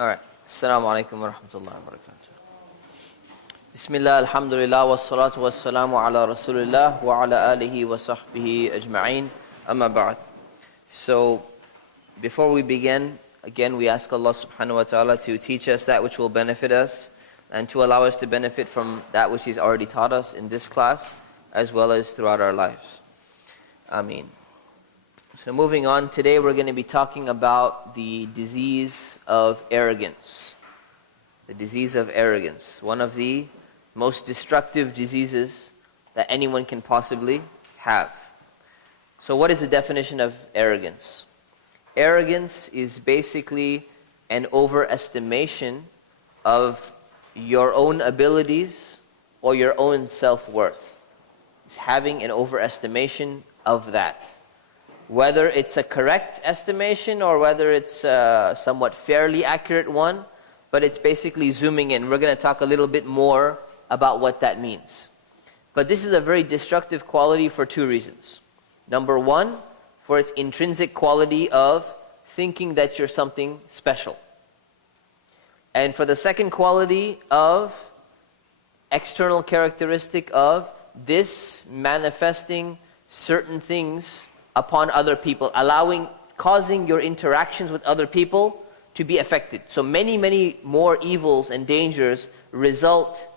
Alright. Assalamu alaikum wa rahmatullahi wa barakatuh. Bismillah, alhamdulillah, wa salatu wa salamu ala rasulillah wa ala alihi wa sahbihi ajma'een. Amma ba'd. So, before we begin, again we ask Allah subhanahu wa ta'ala to teach us that which will benefit us and to allow us to benefit from that which He's already taught us in this class as well as throughout our lives. Ameen. So moving on, today we're going to be talking about the disease of arrogance. The disease of arrogance, one of the most destructive diseases that anyone can possibly have. So what is the definition of arrogance? Arrogance is basically an overestimation of your own abilities or your own self-worth. It's having an overestimation of that. Whether it's a correct estimation or whether it's a somewhat fairly accurate one, but it's basically zooming in. We're going to talk a little bit more about what that means. But this is a very destructive quality for two reasons. Number one, for its intrinsic quality of thinking that you're something special. And for the second quality of external characteristic of this manifesting certain things upon other people, causing your interactions with other people to be affected. So many more evils and dangers result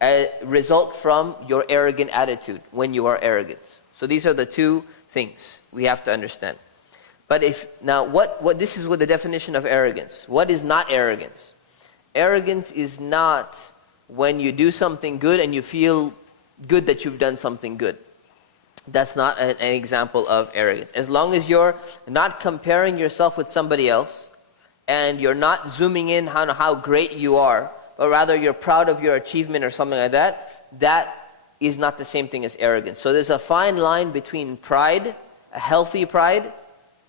from your arrogant attitude when you are arrogant. So these are the two things we have to understand. But what this is what the definition of arrogance. What is not arrogance? Arrogance is not when you do something good and you feel good that you've done something good. That's not an example of arrogance. As long as you're not comparing yourself with somebody else, and you're not zooming in on how great you are, but rather you're proud of your achievement or something like that, that is not the same thing as arrogance. So there's a fine line between pride, a healthy pride,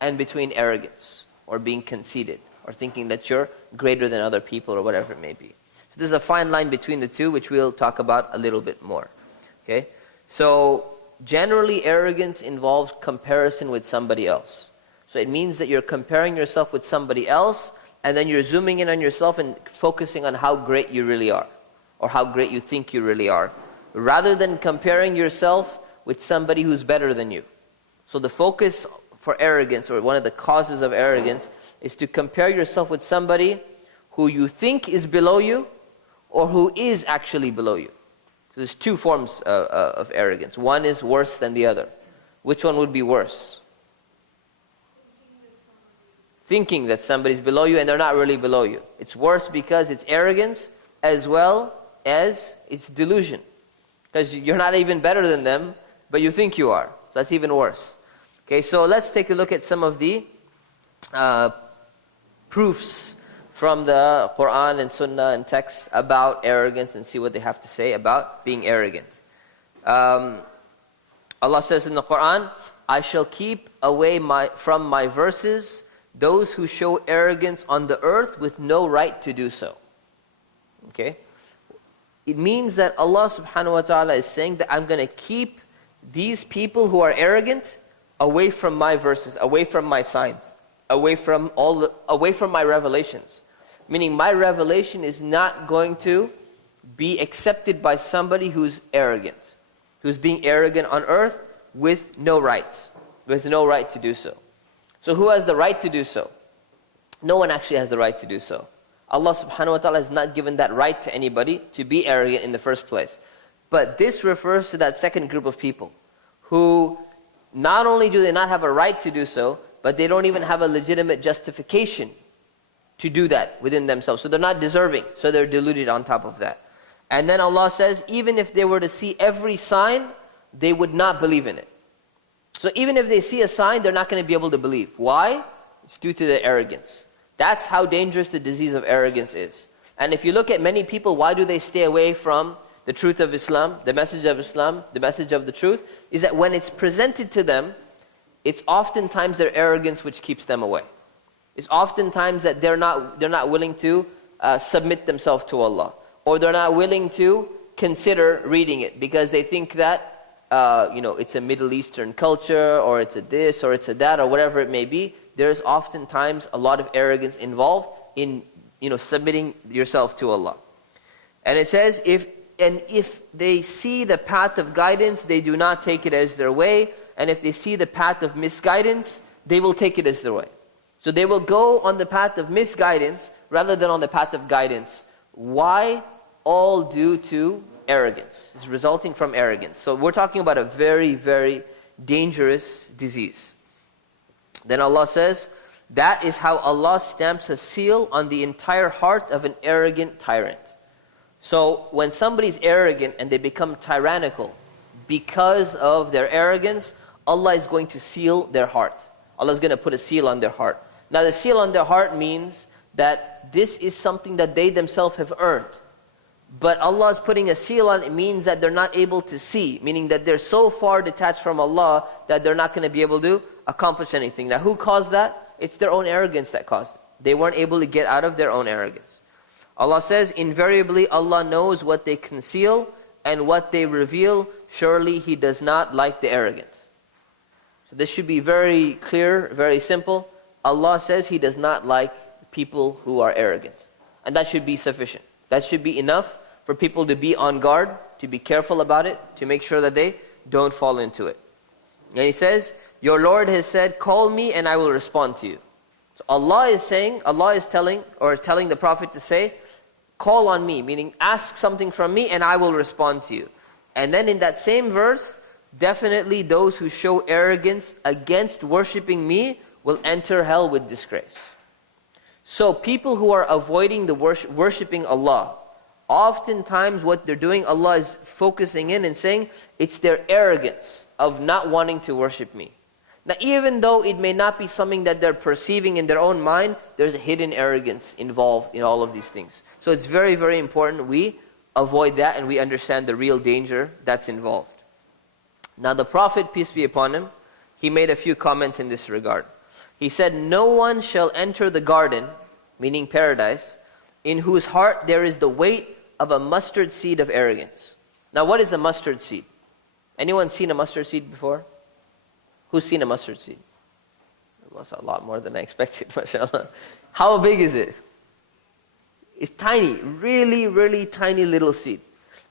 and between arrogance, or being conceited, or thinking that you're greater than other people, or whatever it may be. So there's a fine line between the two, which we'll talk about a little bit more. Okay? So generally, arrogance involves comparison with somebody else. So it means that you're comparing yourself with somebody else, and then you're zooming in on yourself and focusing on how great you really are, or how great you think you really are, rather than comparing yourself with somebody who's better than you. So the focus for arrogance, or one of the causes of arrogance, is to compare yourself with somebody who you think is below you, or who is actually below you. There's two forms of arrogance. One is worse than the other. Which one would be worse? Thinking that somebody's below you and they're not really below you. It's worse because it's arrogance as well as it's delusion. Because you're not even better than them, but you think you are. So that's even worse. Okay, so let's take a look at some of the proofs from the Quran and Sunnah and texts about arrogance and see what they have to say about being arrogant. Allah says in the Quran, I shall keep away from my verses those who show arrogance on the earth with no right to do so. Okay? It means that Allah subhanahu wa ta'ala is saying that I'm going to keep these people who are arrogant away from my verses, away from my signs, away from my revelations. Meaning my revelation is not going to be accepted by somebody who's arrogant, who's being arrogant on earth with no right to do so. So who has the right to do so? No one actually has the right to do so. Allah subhanahu wa ta'ala has not given that right to anybody to be arrogant in the first place. But this refers to that second group of people who not only do they not have a right to do so, but they don't even have a legitimate justification to do that within themselves. So they're not deserving. So they're deluded on top of that. And then Allah says, even if they were to see every sign, they would not believe in it. So even if they see a sign, they're not going to be able to believe. Why? It's due to their arrogance. That's how dangerous the disease of arrogance is. And if you look at many people, why do they stay away from the truth of Islam, the message of Islam, the message of the truth? Is that when it's presented to them, it's oftentimes their arrogance which keeps them away. It's oftentimes that they're not willing to submit themselves to Allah, or they're not willing to consider reading it because they think that it's a Middle Eastern culture, or it's a this, or it's a that, or whatever it may be. There's oftentimes a lot of arrogance involved in submitting yourself to Allah. And it says, if they see the path of guidance, they do not take it as their way. And if they see the path of misguidance, they will take it as their way. So they will go on the path of misguidance rather than on the path of guidance. Why? All due to arrogance. It's resulting from arrogance. So we're talking about a very, very dangerous disease. Then Allah says, that is how Allah stamps a seal on the entire heart of an arrogant tyrant. So when somebody's arrogant and they become tyrannical because of their arrogance, Allah is going to seal their heart. Allah is going to put a seal on their heart. Now the seal on their heart means that this is something that they themselves have earned. But Allah is putting a seal on it means that they're not able to see, meaning that they're so far detached from Allah that they're not going to be able to accomplish anything. Now who caused that? It's their own arrogance that caused it. They weren't able to get out of their own arrogance. Allah says, invariably Allah knows what they conceal and what they reveal. Surely He does not like the arrogant. So this should be very clear, very simple. Allah says He does not like people who are arrogant. And that should be sufficient. That should be enough for people to be on guard, to be careful about it, to make sure that they don't fall into it. And He says, your Lord has said, call me and I will respond to you. So Allah is telling the Prophet to say, call on me, meaning ask something from me and I will respond to you. And then in that same verse, definitely those who show arrogance against worshipping me will enter hell with disgrace. So people who are avoiding the worshipping Allah, oftentimes what they're doing, Allah is focusing in and saying, it's their arrogance of not wanting to worship me. Now even though it may not be something that they're perceiving in their own mind, there's a hidden arrogance involved in all of these things. So it's very, very important we avoid that and we understand the real danger that's involved. Now the Prophet, peace be upon him, he made a few comments in this regard. He said, no one shall enter the garden, meaning paradise, in whose heart there is the weight of a mustard seed of arrogance. Now what is a mustard seed? Anyone seen a mustard seed before? Who's seen a mustard seed? It was a lot more than I expected, mashallah. How big is it? It's tiny, really, really tiny little seed.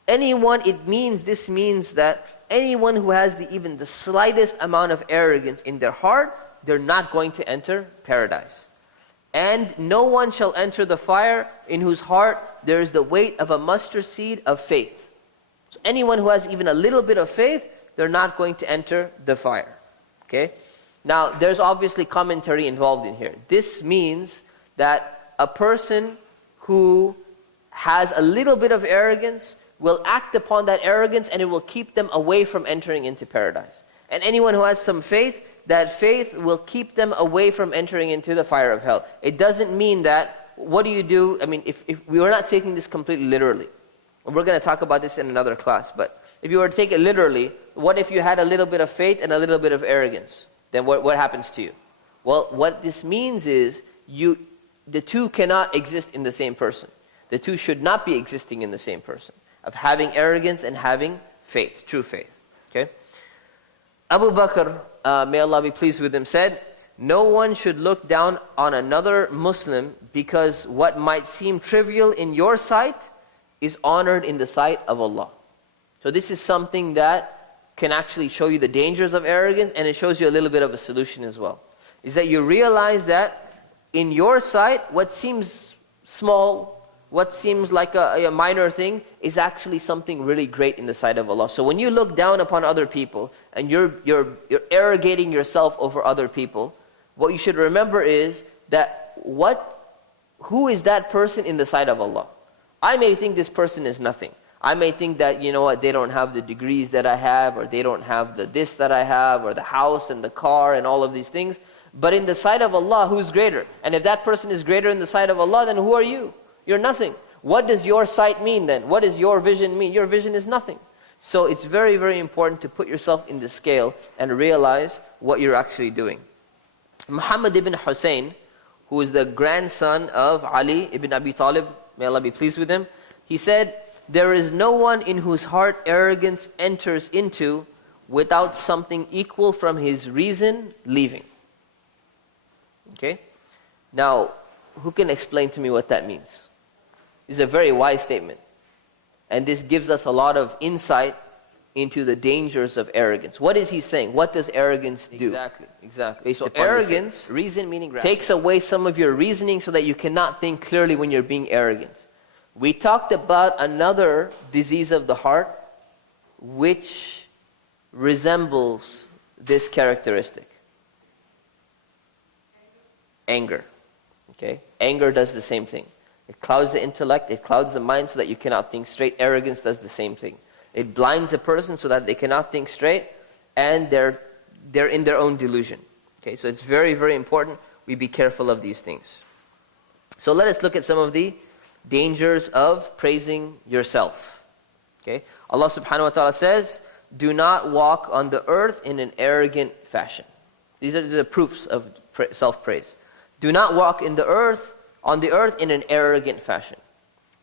This means that anyone who has even the slightest amount of arrogance in their heart, they're not going to enter paradise. And no one shall enter the fire in whose heart there is the weight of a mustard seed of faith. So anyone who has even a little bit of faith, they're not going to enter the fire. Okay? Now, there's obviously commentary involved in here. This means that a person who has a little bit of arrogance will act upon that arrogance and it will keep them away from entering into paradise. And anyone who has some faith, that faith will keep them away from entering into the fire of hell. It doesn't mean that, what do you do? I mean, if we were not taking this completely literally, and we're going to talk about this in another class, but if you were to take it literally, what if you had a little bit of faith and a little bit of arrogance? Then what happens to you? Well, what this means is, the two cannot exist in the same person. The two should not be existing in the same person, of having arrogance and having faith, true faith. Okay? Abu Bakr, may Allah be pleased with him, said, no one should look down on another Muslim because what might seem trivial in your sight is honored in the sight of Allah. So this is something that can actually show you the dangers of arrogance, and it shows you a little bit of a solution as well. Is that you realize that in your sight, what seems small, what seems like a minor thing, is actually something really great in the sight of Allah. So when you look down upon other people, and you're arrogating yourself over other people, what you should remember is that who is that person in the sight of Allah? I may think this person is nothing. I may think that, they don't have the degrees that I have, or they don't have the this that I have, or the house and the car and all of these things. But in the sight of Allah, who's greater? And if that person is greater in the sight of Allah, then who are you? You're nothing. What does your sight mean then? What does your vision mean? Your vision is nothing. So it's very, very important to put yourself in the scale and realize what you're actually doing. Muhammad ibn Hussein, who is the grandson of Ali ibn Abi Talib, may Allah be pleased with him, he said, there is no one in whose heart arrogance enters into without something equal from his reason leaving. Okay? Now, Who can explain to me what that means? It's a very wise statement. And this gives us a lot of insight into the dangers of arrogance. What is he saying? What does arrogance do? Exactly. So arrogance Reason meaning takes away some of your reasoning so that you cannot think clearly when you're being arrogant. We talked about another disease of the heart which resembles this characteristic. Anger. Okay? Anger does the same thing. It clouds the intellect, it clouds the mind so that you cannot think straight. Arrogance does the same thing. It blinds a person so that they cannot think straight, and they're in their own delusion. Okay, so it's very, very important we be careful of these things. So let us look at some of the dangers of praising yourself. Okay, Allah subhanahu wa ta'ala says, do not walk on the earth in an arrogant fashion. These are the proofs of self-praise. Do not walk on the earth in an arrogant fashion.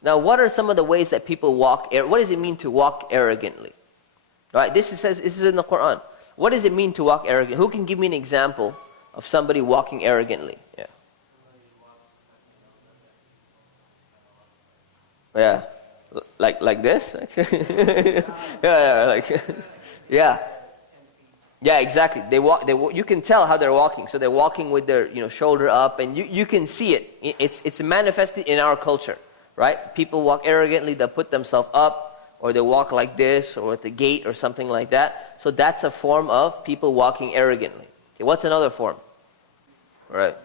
Now, what are some of the ways that people walk? What does it mean to walk arrogantly? Right? This is in the Quran. What does it mean to walk arrogantly? Who can give me an example of somebody walking arrogantly? Yeah. Yeah. Like this? Yeah. Yeah, exactly. They walk. You can tell how they're walking. So they're walking with their shoulder up, and you can see it. It's manifested in our culture, right? People walk arrogantly. They put themselves up, or they walk like this, or at the gate, or something like that. So that's a form of people walking arrogantly. Okay, what's another form? Right.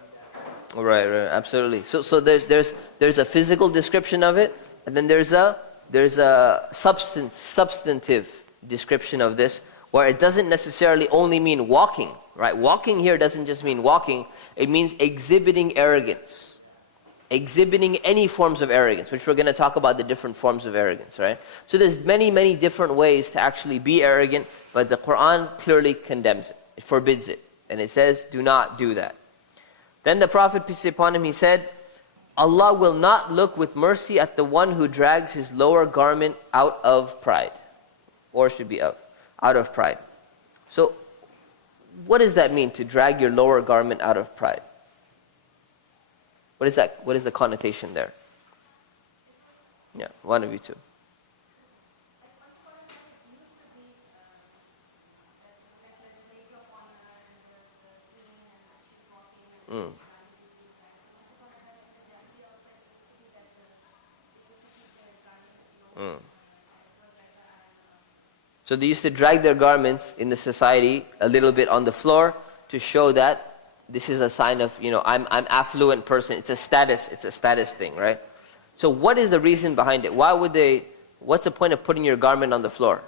Absolutely. So there's a physical description of it, and then there's a substantive description of this, where it doesn't necessarily only mean walking, right? Walking here doesn't just mean walking. It means exhibiting arrogance. Exhibiting any forms of arrogance, which we're going to talk about the different forms of arrogance, right? So there's many, many different ways to actually be arrogant, but the Quran clearly condemns it. It forbids it. And it says, do not do that. Then the Prophet, peace be upon him, he said, Allah will not look with mercy at the one who drags his lower garment out of pride. Or should be out of pride. So, what does that mean, to drag your lower garment out of pride? What is that? What is the connotation there? Yeah, one of you two. So they used to drag their garments in the society a little bit on the floor to show that this is a sign of, I'm affluent person. It's a status thing, right? So what is the reason behind it? What's the point of putting your garment on the floor?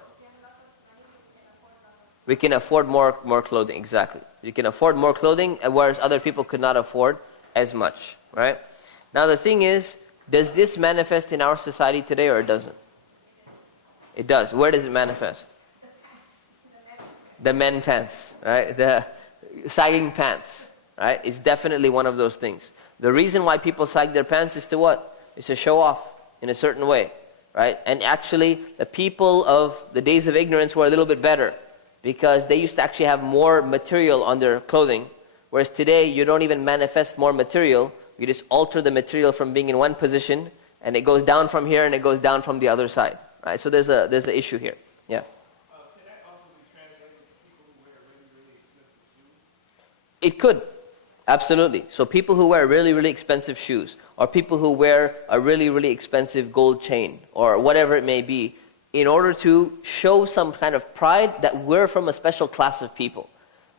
We can afford more clothing, exactly. You can afford more clothing, whereas other people could not afford as much, right? Now the thing is, does this manifest in our society today or it doesn't? It does. Where does it manifest? The men pants, right? The sagging pants, right? It's definitely one of those things. The reason why people sag their pants is to what? It's to show off in a certain way, right? And actually, the people of the days of ignorance were a little bit better, because they used to actually have more material on their clothing, whereas today you don't even manifest more material. You just alter the material from being in one position, and it goes down from here and it goes down from the other side. Right, so there's an issue here. Yeah. Can that also be translated to people who wear really, really expensive shoes? It could, absolutely. So people who wear really, really expensive shoes, or people who wear a really, really expensive gold chain, or whatever it may be, in order to show some kind of pride that we're from a special class of people,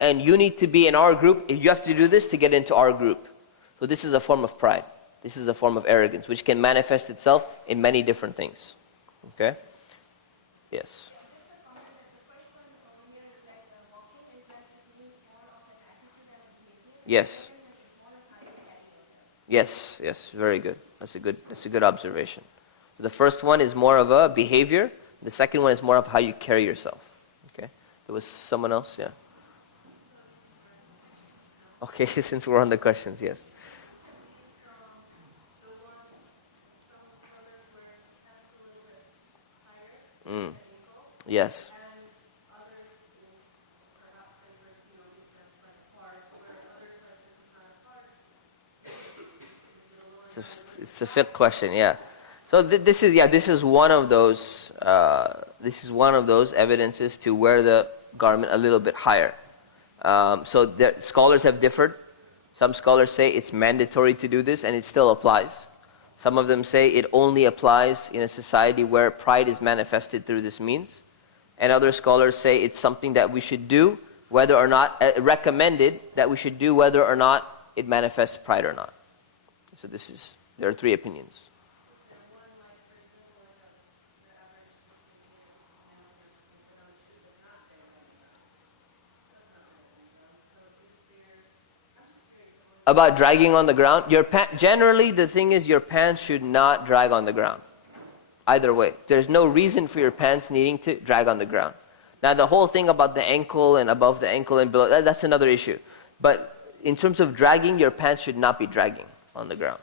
and you need to be in our group. You have to do this to get into our group. So this is a form of pride. This is a form of arrogance, which can manifest itself in many different things. Okay? Yes. Yes. Yes, very good. That's a good observation. The first one is more of a behavior. The second one is more of how you carry yourself. Okay? There was someone else, yeah. Okay, since we're on the questions, yes. Yes. It's a fiqh question, yeah. So this is one of those evidences to wear the garment a little bit higher. So scholars have differed. Some scholars say it's mandatory to do this and it still applies. Some of them say it only applies in a society where pride is manifested through this means. And other scholars say it's something that we should do, whether or not, recommended that we should do whether or not it manifests pride or not. So there are three opinions. About dragging on the ground, generally the thing is your pants should not drag on the ground. Either way, there's no reason for your pants needing to drag on the ground. Now the whole thing about the ankle and above the ankle and below, that's another issue. But in terms of dragging, your pants should not be dragging on the ground.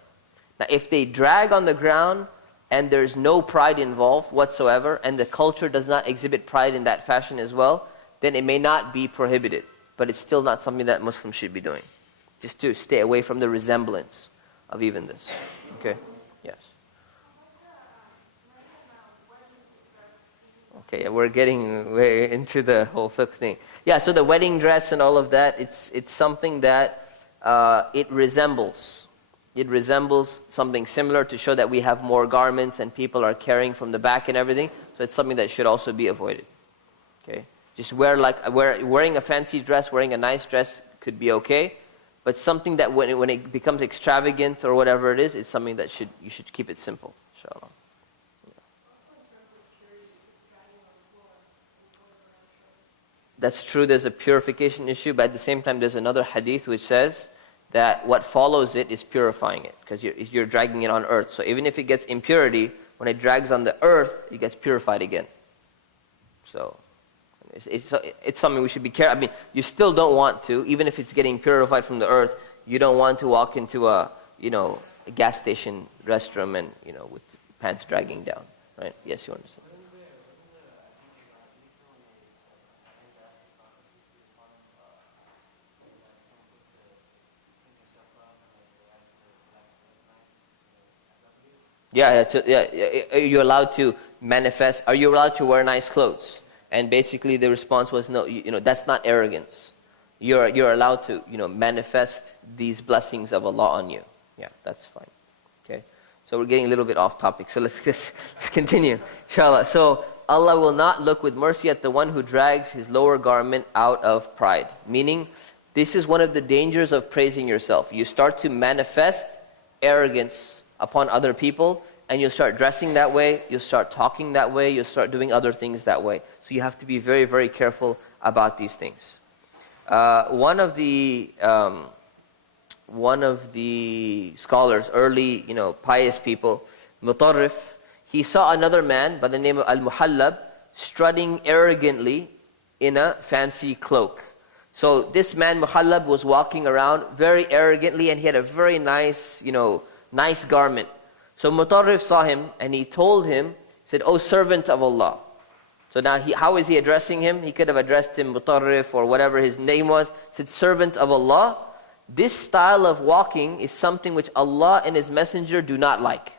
Now if they drag on the ground and there's no pride involved whatsoever, and the culture does not exhibit pride in that fashion as well, then it may not be prohibited. But it's still not something that Muslims should be doing. Just to stay away from the resemblance of even this. Okay? Yes. Okay, we're getting way into the whole fiqh thing. Yeah, so the wedding dress and all of that, it's something that it resembles. It resembles something similar to show that we have more garments and people are carrying from the back and everything. So it's something that should also be avoided. Okay? Just wearing a fancy dress, wearing a nice dress could be okay. But something that when it becomes extravagant or whatever it is, it's something that you should keep it simple, inshallah. Yeah. That's true, there's a purification issue, but at the same time there's another hadith which says that what follows it is purifying it, because you're dragging it on earth. So even if it gets impurity, when it drags on the earth, it gets purified again. So it's something we should be careful. I mean, you still don't want to, even if it's getting purified from the earth, you don't want to walk into a gas station restroom and, with pants dragging down, right? Yes, you understand. Yeah. Are you allowed to manifest? Are you allowed to wear nice clothes? And basically the response was no. That's not arrogance. You're allowed to manifest these blessings of Allah on you. Yeah, that's fine. Okay, so we're getting a little bit off topic. So let's continue, inshallah. So Allah will not look with mercy at the one who drags his lower garment out of pride. Meaning, this is one of the dangers of praising yourself. You start to manifest arrogance upon other people, and you'll start dressing that way, you'll start talking that way, you'll start doing other things that way. So you have to be very, very careful about these things. One of the scholars, early, pious people, Mutarrif, he saw another man by the name of Al-Muhallab strutting arrogantly in a fancy cloak. So this man, Muhallab, was walking around very arrogantly, and he had a very nice, nice garment. So Mutarrif saw him and he told him, said, "O servant of Allah." So now how is he addressing him? He could have addressed him Mutarrif or whatever his name was. He said, "Servant of Allah, this style of walking is something which Allah and His Messenger do not like.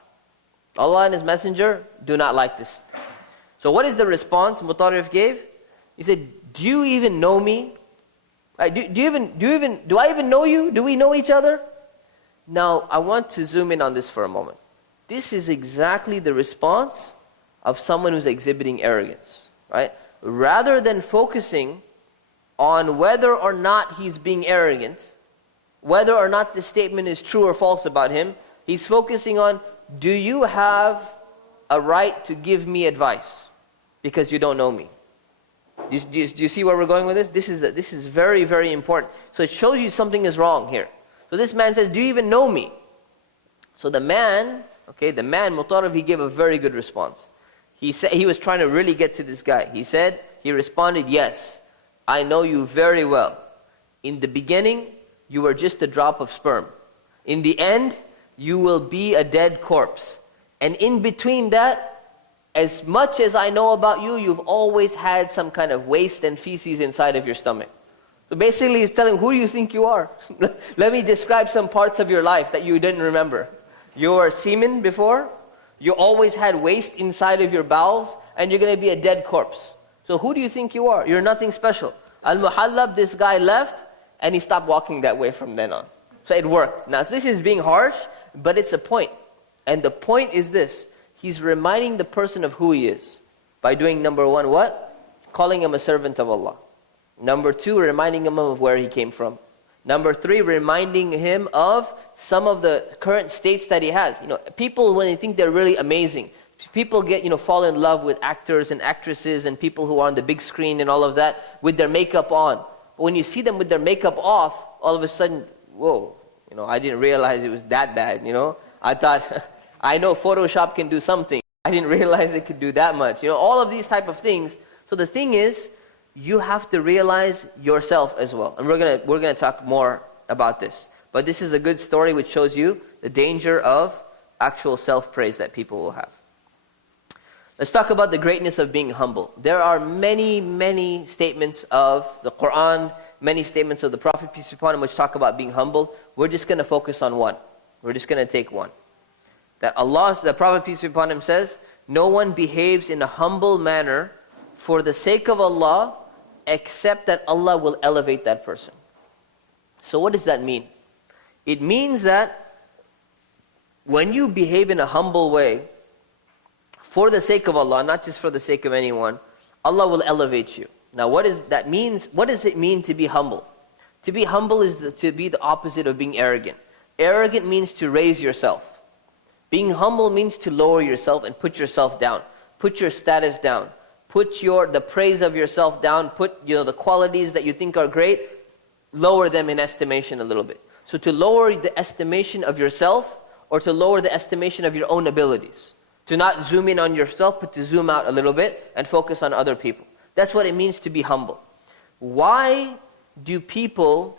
Allah and His Messenger do not like this." So what is the response Mutarrif gave? He said, "Do you even know me? Do I even know you? Do we know each other?" Now I want to zoom in on this for a moment. This is exactly the response of someone who's exhibiting arrogance, right? Rather than focusing on whether or not he's being arrogant, whether or not the statement is true or false about him, he's focusing on, do you have a right to give me advice because you don't know me? Do you see where we're going with this? This is very, very important. So it shows you something is wrong here. So this man says, "Do you even know me?" So the man, Mutarrif, he gave a very good response. He said, he was trying to really get to this guy. He responded, "Yes, I know you very well. In the beginning, you were just a drop of sperm. In the end, you will be a dead corpse. And in between that, as much as I know about you, you've always had some kind of waste and feces inside of your stomach." So basically he's telling him, who do you think you are? Let me describe some parts of your life that you didn't remember. You were semen before. You always had waste inside of your bowels, and you're going to be a dead corpse. So who do you think you are? You're nothing special. Al-Muhallab, this guy left, and he stopped walking that way from then on. So it worked. Now this is being harsh, but it's a point. And the point is this. He's reminding the person of who he is. By doing number one, what? Calling him a servant of Allah. Number two, reminding him of where he came from. Number three, reminding him of some of the current states that he has. People, when they think they're really amazing, people get, fall in love with actors and actresses and people who are on the big screen and all of that with their makeup on. But when you see them with their makeup off, all of a sudden, whoa, I didn't realize it was that bad, I thought, I know Photoshop can do something. I didn't realize it could do that much. All of these type of things. So the thing is, you have to realize yourself as well. And we're gonna talk more about this. But this is a good story which shows you the danger of actual self-praise that people will have. Let's talk about the greatness of being humble. There are many, many statements of the Quran, many statements of the Prophet, peace be upon him, which talk about being humble. We're just going to focus on one. We're just going to take one. That the Prophet, peace be upon him, says, no one behaves in a humble manner for the sake of Allah, except that Allah will elevate that person. So what does that mean? It means that when you behave in a humble way, for the sake of Allah, not just for the sake of anyone, Allah will elevate you. Now what does that mean? What does it mean to be humble? To be humble is to be the opposite of being arrogant. Arrogant means to raise yourself. Being humble means to lower yourself and put yourself down. Put your status down. Put the praise of yourself down. Put the qualities that you think are great, lower them in estimation a little bit. So to lower the estimation of yourself, or to lower the estimation of your own abilities. To not zoom in on yourself, but to zoom out a little bit and focus on other people. That's what it means to be humble. Why do people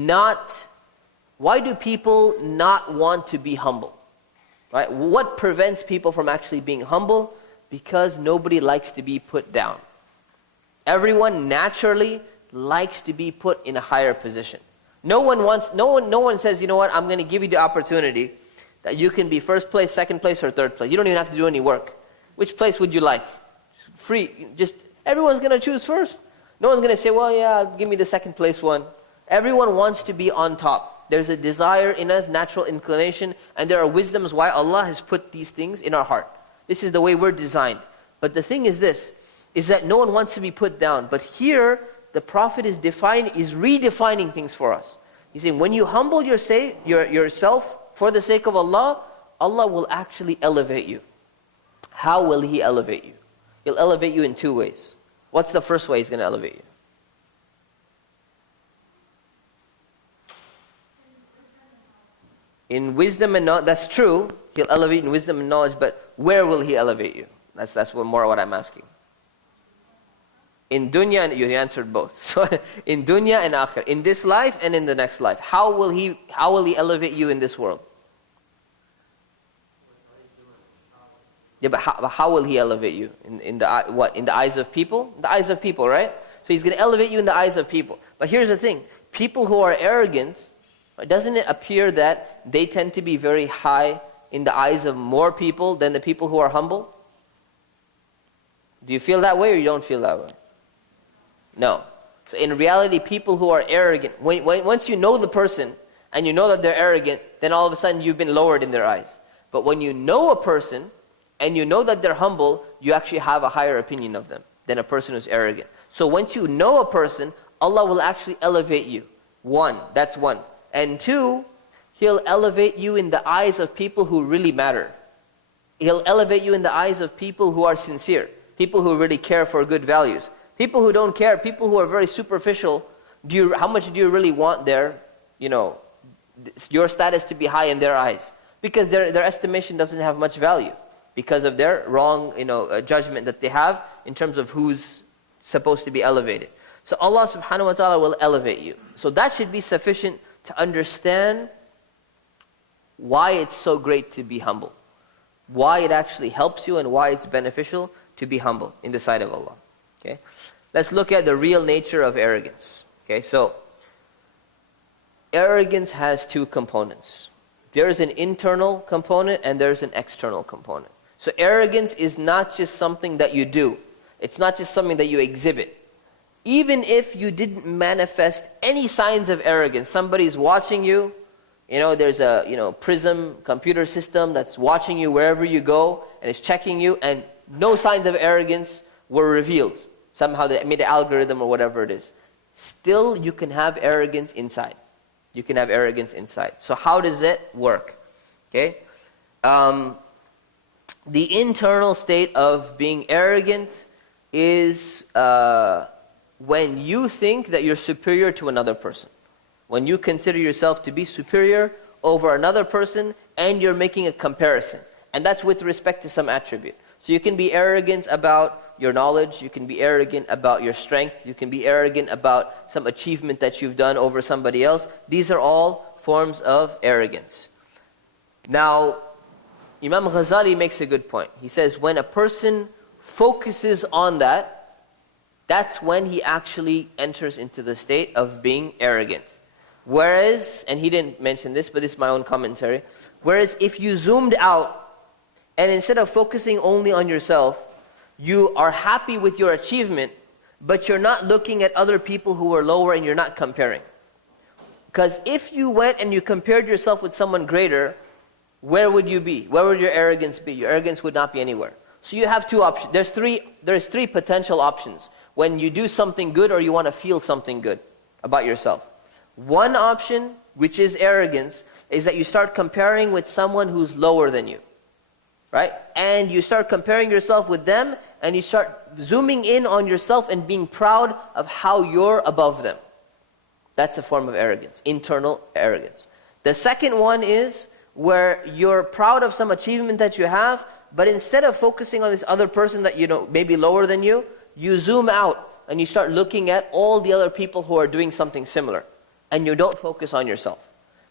not want to be humble? Right? What prevents people from actually being humble? Because nobody likes to be put down. Everyone naturally likes to be put in a higher position. No one says, you know what, I'm going to give you the opportunity that you can be first place, second place, or third place. You don't even have to do any work. Which place would you like? Free. Everyone's going to choose first. No one's going to say, well, yeah, give me the second place one. Everyone wants to be on top. There's a desire in us, natural inclination, and there are wisdoms why Allah has put these things in our heart. This is the way we're designed. But the thing is this, is that no one wants to be put down. But here, the Prophet is redefining things for us. He's saying, when you humble yourself for the sake of Allah, Allah will actually elevate you. How will He elevate you? He'll elevate you in two ways. What's the first way He's going to elevate you? In wisdom and knowledge, that's true. He'll elevate in wisdom and knowledge, but where will He elevate you? That's what I'm asking. In dunya, and you answered both. So in dunya and akhir, in this life and in the next life, how will He elevate you in this world? Yeah, but how will He elevate you? In the eyes of people? The eyes of people, right? So He's going to elevate you in the eyes of people. But here's the thing. People who are arrogant, doesn't it appear that they tend to be very high in the eyes of more people than the people who are humble? Do you feel that way or you don't feel that way? No. So in reality, people who are arrogant, once you know the person and you know that they're arrogant, then all of a sudden you've been lowered in their eyes. But when you know a person and you know that they're humble, you actually have a higher opinion of them than a person who's arrogant. So once you know a person, Allah will actually elevate you. That's one. And two, He'll elevate you in the eyes of people who really matter. He'll elevate you in the eyes of people who are sincere, people who really care for good values. People who don't care, people who are very superficial, how much do you really want your status to be high in their eyes? Because their estimation doesn't have much value because of their wrong judgment that they have in terms of who's supposed to be elevated. So Allah subhanahu wa ta'ala will elevate you. So that should be sufficient to understand why it's so great to be humble. Why it actually helps you and why it's beneficial to be humble in the sight of Allah. Okay? Let's look at the real nature of arrogance. Okay, so arrogance has two components. There's an internal component and there's an external component. So arrogance is not just something that you do. It's not just something that you exhibit. Even if you didn't manifest any signs of arrogance, somebody's watching you, there's a Prism computer system that's watching you wherever you go and is checking you, and no signs of arrogance were revealed. Somehow they made an algorithm or whatever it is. Still, you can have arrogance inside. You can have arrogance inside. So how does it work? Okay? The internal state of being arrogant is when you think that you're superior to another person. When you consider yourself to be superior over another person and you're making a comparison. And that's with respect to some attribute. So you can be arrogant about your knowledge, you can be arrogant about your strength, you can be arrogant about some achievement that you've done over somebody else. These are all forms of arrogance. Now, Imam Ghazali makes a good point. He says when a person focuses on that, that's when he actually enters into the state of being arrogant. Whereas, and he didn't mention this, but this is my own commentary, whereas if you zoomed out and instead of focusing only on yourself, you are happy with your achievement, but you're not looking at other people who are lower and you're not comparing. Because if you went and you compared yourself with someone greater, where would you be? Where would your arrogance be? Your arrogance would not be anywhere. So you have two options. There's three potential options when you do something good or you want to feel something good about yourself. One option, which is arrogance, is that you start comparing with someone who's lower than you. Right? And you start comparing yourself with them and you start zooming in on yourself and being proud of how you're above them. That's a form of arrogance, internal arrogance. The second one is where you're proud of some achievement that you have, but instead of focusing on this other person that may be lower than you, you zoom out and you start looking at all the other people who are doing something similar. And you don't focus on yourself.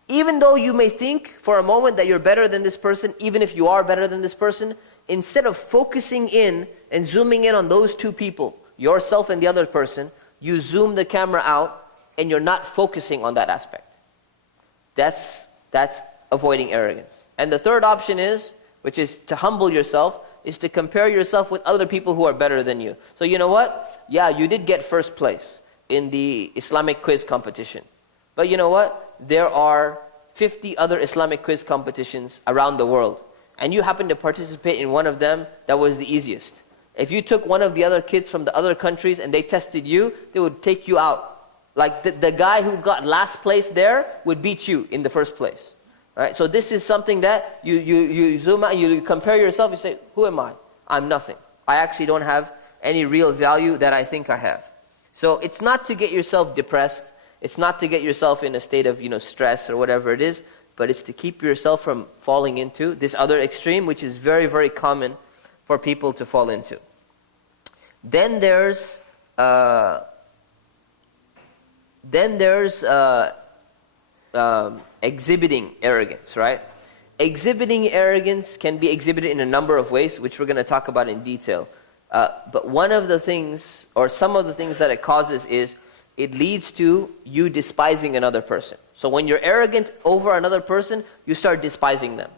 Even though you may think for a moment that you're better than this person, even if you are better than this person, instead of focusing in and zooming in on those two people, yourself and the other person, you zoom the camera out and you're not focusing on that aspect. That's avoiding arrogance. And the third option is, which is to humble yourself, is to compare yourself with other people who are better than you. So you know what? Yeah, you did get first place in the Islamic quiz competition. But you know what? There are 50 other Islamic quiz competitions around the world. And you happen to participate in one of them that was the easiest. If you took one of the other kids from the other countries and they tested you, they would take you out. Like the guy who got last place there would beat you in the first place. Right? So this is something that you zoom out, you compare yourself, you say, who am I? I'm nothing. I actually don't have any real value that I think I have. So it's not to get yourself depressed. It's not to get yourself in a state of stress or whatever it is, but it's to keep yourself from falling into this other extreme, which is very, very common for people to fall into. Then there's exhibiting arrogance, right? Exhibiting arrogance can be exhibited in a number of ways, which we're going to talk about in detail. But one of the things, or some of the things that it causes is, it leads to you despising another person. So when you're arrogant over another person, you start despising them.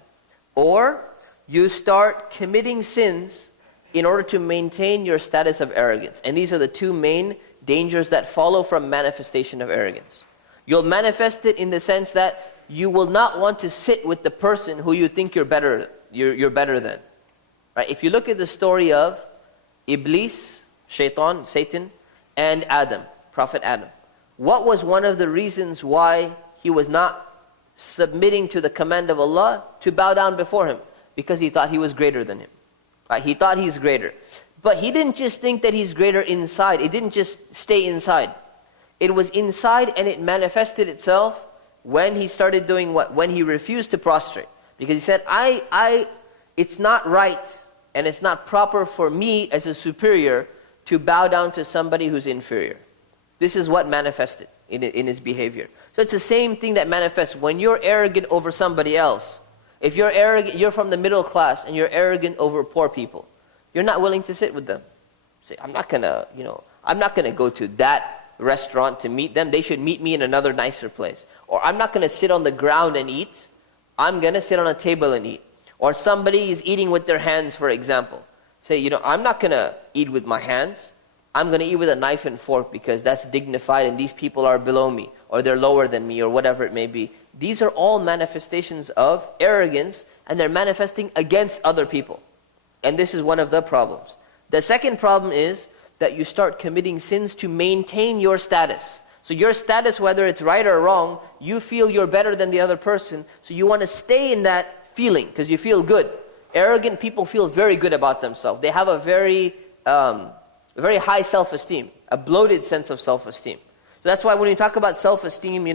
Or you start committing sins in order to maintain your status of arrogance. And these are the two main dangers that follow from manifestation of arrogance. You'll manifest it in the sense that you will not want to sit with the person who you think you're better than. Right? If you look at the story of Iblis, Satan, and Adam, Prophet Adam. What was one of the reasons why he was not submitting to the command of Allah to bow down before him? Because he thought he was greater than him. Right? He thought he's greater. But he didn't just think that he's greater inside. It didn't just stay inside. It was inside and it manifested itself when he started doing what? When he refused to prostrate. Because he said, it's not right and it's not proper for me as a superior to bow down to somebody who's inferior. This is what manifested in his behavior. So it's the same thing that manifests when you're arrogant over somebody else. If you're arrogant, you're from the middle class and you're arrogant over poor people. You're not willing to sit with them. Say, I'm not gonna go to that restaurant to meet them. They should meet me in another nicer place. Or I'm not gonna sit on the ground and eat. I'm going to sit on a table and eat. Or somebody is eating with their hands, for example. Say, I'm not going to eat with my hands. I'm going to eat with a knife and fork because that's dignified and these people are below me or they're lower than me or whatever it may be. These are all manifestations of arrogance and they're manifesting against other people. And this is one of the problems. The second problem is that you start committing sins to maintain your status. So your status, whether it's right or wrong, you feel you're better than the other person. So you want to stay in that feeling because you feel good. Arrogant people feel very good about themselves. They have a very high self-esteem, a bloated sense of self-esteem. So that's why when we talk about self-esteem,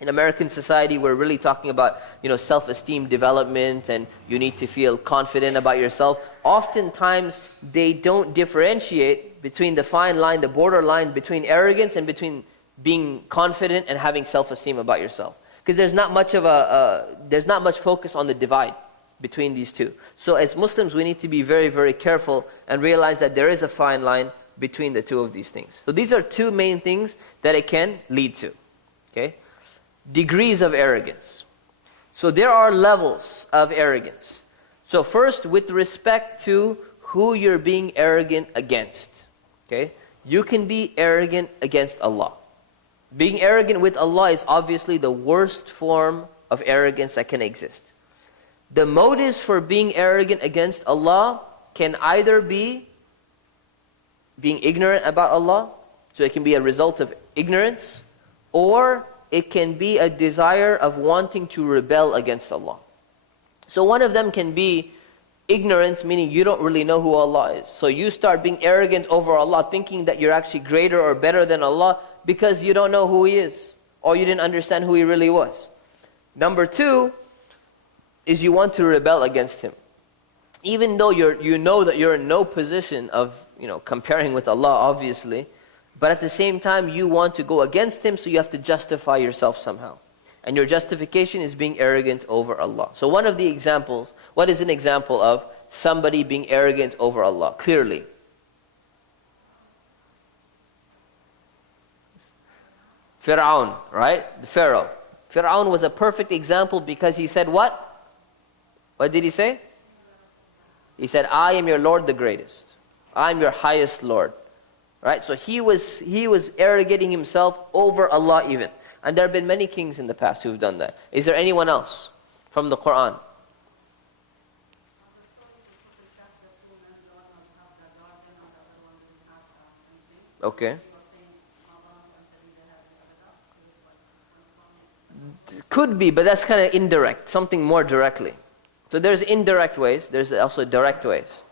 in American society, we're really talking about, self-esteem development and you need to feel confident about yourself. Oftentimes, they don't differentiate between the fine line, the borderline between arrogance and between being confident and having self-esteem about yourself. Because there's not much focus on the divide between these two. So as Muslims, we need to be very, very careful and realize that there is a fine line between the two of these things. So these are two main things that it can lead to. Okay? Degrees of arrogance. So there are levels of arrogance. So first, with respect to who you're being arrogant against. Okay? You can be arrogant against Allah. Being arrogant with Allah is obviously the worst form of arrogance that can exist. The motives for being arrogant against Allah can either be being ignorant about Allah, so it can be a result of ignorance, or it can be a desire of wanting to rebel against Allah. So one of them can be ignorance, meaning you don't really know who Allah is. So you start being arrogant over Allah, thinking that you're actually greater or better than Allah because you don't know who He is, or you didn't understand who He really was. Number two is you want to rebel against Him. Even though you know that you're in no position of comparing with Allah, obviously, but at the same time you want to go against Him, so you have to justify yourself somehow. And your justification is being arrogant over Allah. So one of the examples, what is an example of somebody being arrogant over Allah? Clearly. Fir'aun, right? The Pharaoh. Fir'aun was a perfect example because he said what? What did he say? He said, I am your Lord the greatest. I am your highest Lord. Right? So he was arrogating himself over Allah even. And there have been many kings in the past who have done that. Is there anyone else from the Quran? Okay. Could be, but that's kind of indirect. Something more directly. So there's indirect ways. There's also direct ways.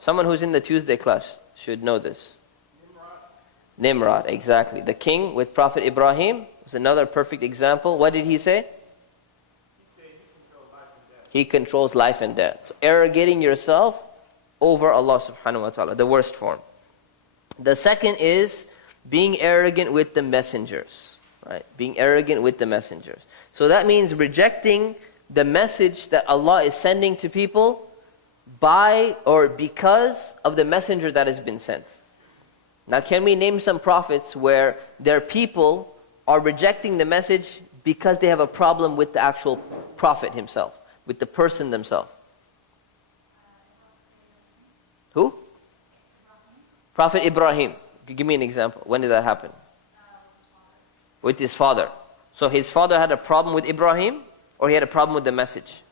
Someone who's in the Tuesday class should know this. Nimrod, exactly. The king with Prophet Ibrahim was another perfect example. What did he say? He controls life and death. So arrogating yourself over Allah subhanahu wa ta'ala, the worst form. The second is being arrogant with the messengers. Right? Being arrogant with the messengers. So that means rejecting the message that Allah is sending to people by or because of the messenger that has been sent. Now, can we name some prophets where their people are rejecting the message because they have a problem with the actual prophet himself, with the person themselves? Who? Prophet Ibrahim. Give me an example. When did that happen? With his father. So his father had a problem with Ibrahim, or he had a problem with the message?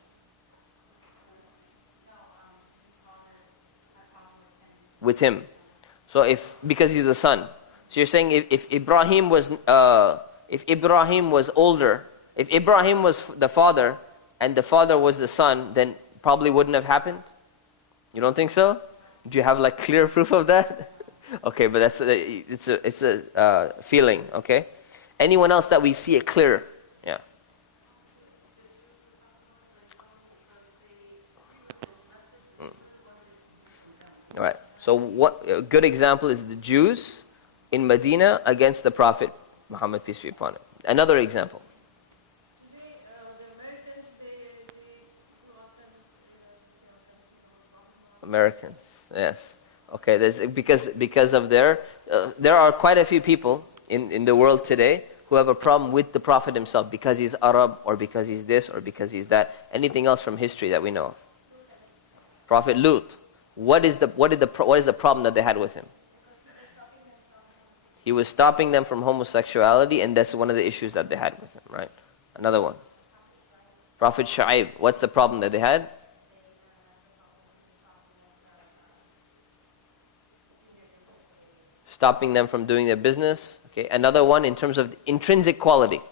With him. So because he's the son. So you're saying if Ibrahim was older, if Ibrahim was the father and the father was the son, then probably wouldn't have happened? You don't think so? Do you have clear proof of that? Okay, but it's a feeling. Okay. Anyone else that we see it clear? Yeah. All right. So a good example is the Jews in Medina against the Prophet Muhammad, peace be upon him. Another example. Americans, yes. Okay, because of there are quite a few people in the world today who have a problem with the Prophet himself because he's Arab or because he's this or because he's that. Anything else from history that we know of? Prophet Lut. What is the problem that they had with him? He was stopping them from homosexuality, and that's one of the issues that they had with him, right? Another one. Prophet Shu'aib. What's the problem that they had? Stopping them from doing their business. Okay. Another one in terms of intrinsic quality.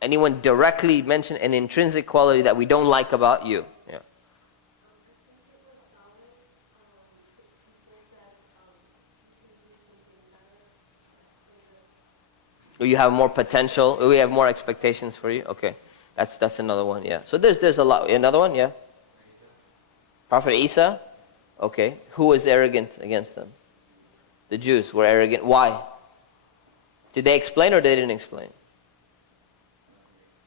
Anyone directly mention an intrinsic quality that we don't like about you? Yeah. You have more potential. We have more expectations for you. Okay, that's another one. Yeah. So there's a lot. Another one. Yeah. Prophet Isa. Okay. Who was arrogant against them? The Jews were arrogant. Why? Did they explain or they didn't explain?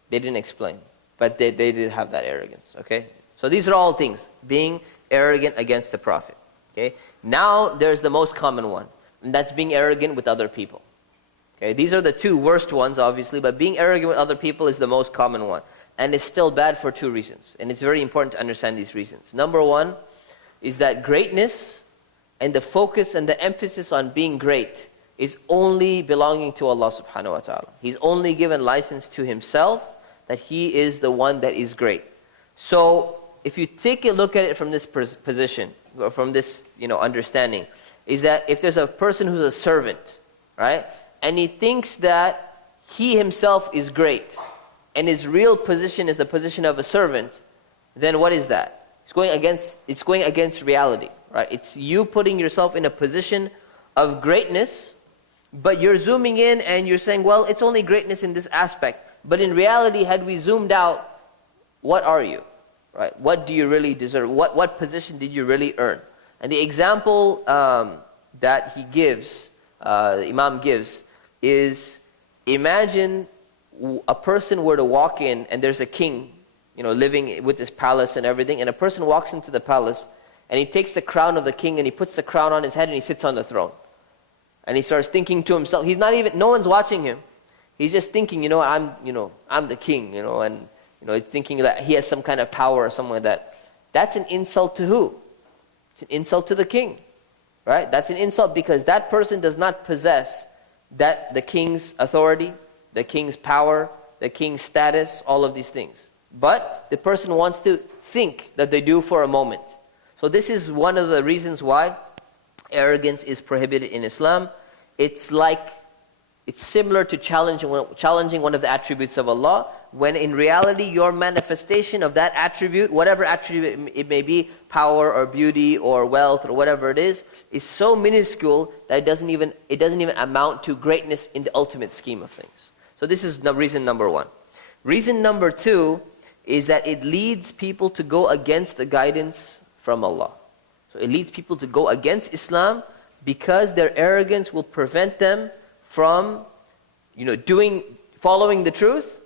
They didn't explain, but they did have that arrogance. Okay. So these are all things being arrogant against the Prophet. Okay. Now there's the most common one, and that's being arrogant with other people. Okay, these are the two worst ones, obviously, but being arrogant with other people is the most common one. And it's still bad for two reasons. And it's very important to understand these reasons. Number one is that greatness and the focus and the emphasis on being great is only belonging to Allah subhanahu wa ta'ala. He's only given license to himself that he is the one that is great. So, if you take a look at it from this position, or from this understanding, is that if there's a person who's a servant, right? And he thinks that he himself is great, and his real position is the position of a servant, then what is that? It's going against reality, right? It's you putting yourself in a position of greatness, but you're zooming in and you're saying, well, it's only greatness in this aspect. But in reality, had we zoomed out, what are you? Right? What do you really deserve? What position did you really earn? And the example that he gives, the Imam gives, is imagine a person were to walk in and there's a king, living with his palace and everything, and a person walks into the palace and he takes the crown of the king and he puts the crown on his head and he sits on the throne. And he starts thinking to himself, no one's watching him. He's just thinking, I'm the king, and thinking that he has some kind of power or something like that. That's an insult to who? It's an insult to the king, right? That's an insult because that person does not possess the king's authority, the king's power, the king's status, all of these things. But the person wants to think that they do for a moment. So this is one of the reasons why arrogance is prohibited in Islam. It's similar to challenging one of the attributes of Allah, when in reality your manifestation of that attribute, whatever attribute it may be, power or beauty or wealth or whatever it is so minuscule that it doesn't even amount to greatness in the ultimate scheme of things. So this is reason number one. Reason number two is that it leads people to go against the guidance from Allah. So it leads people to go against Islam because their arrogance will prevent them from following the truth,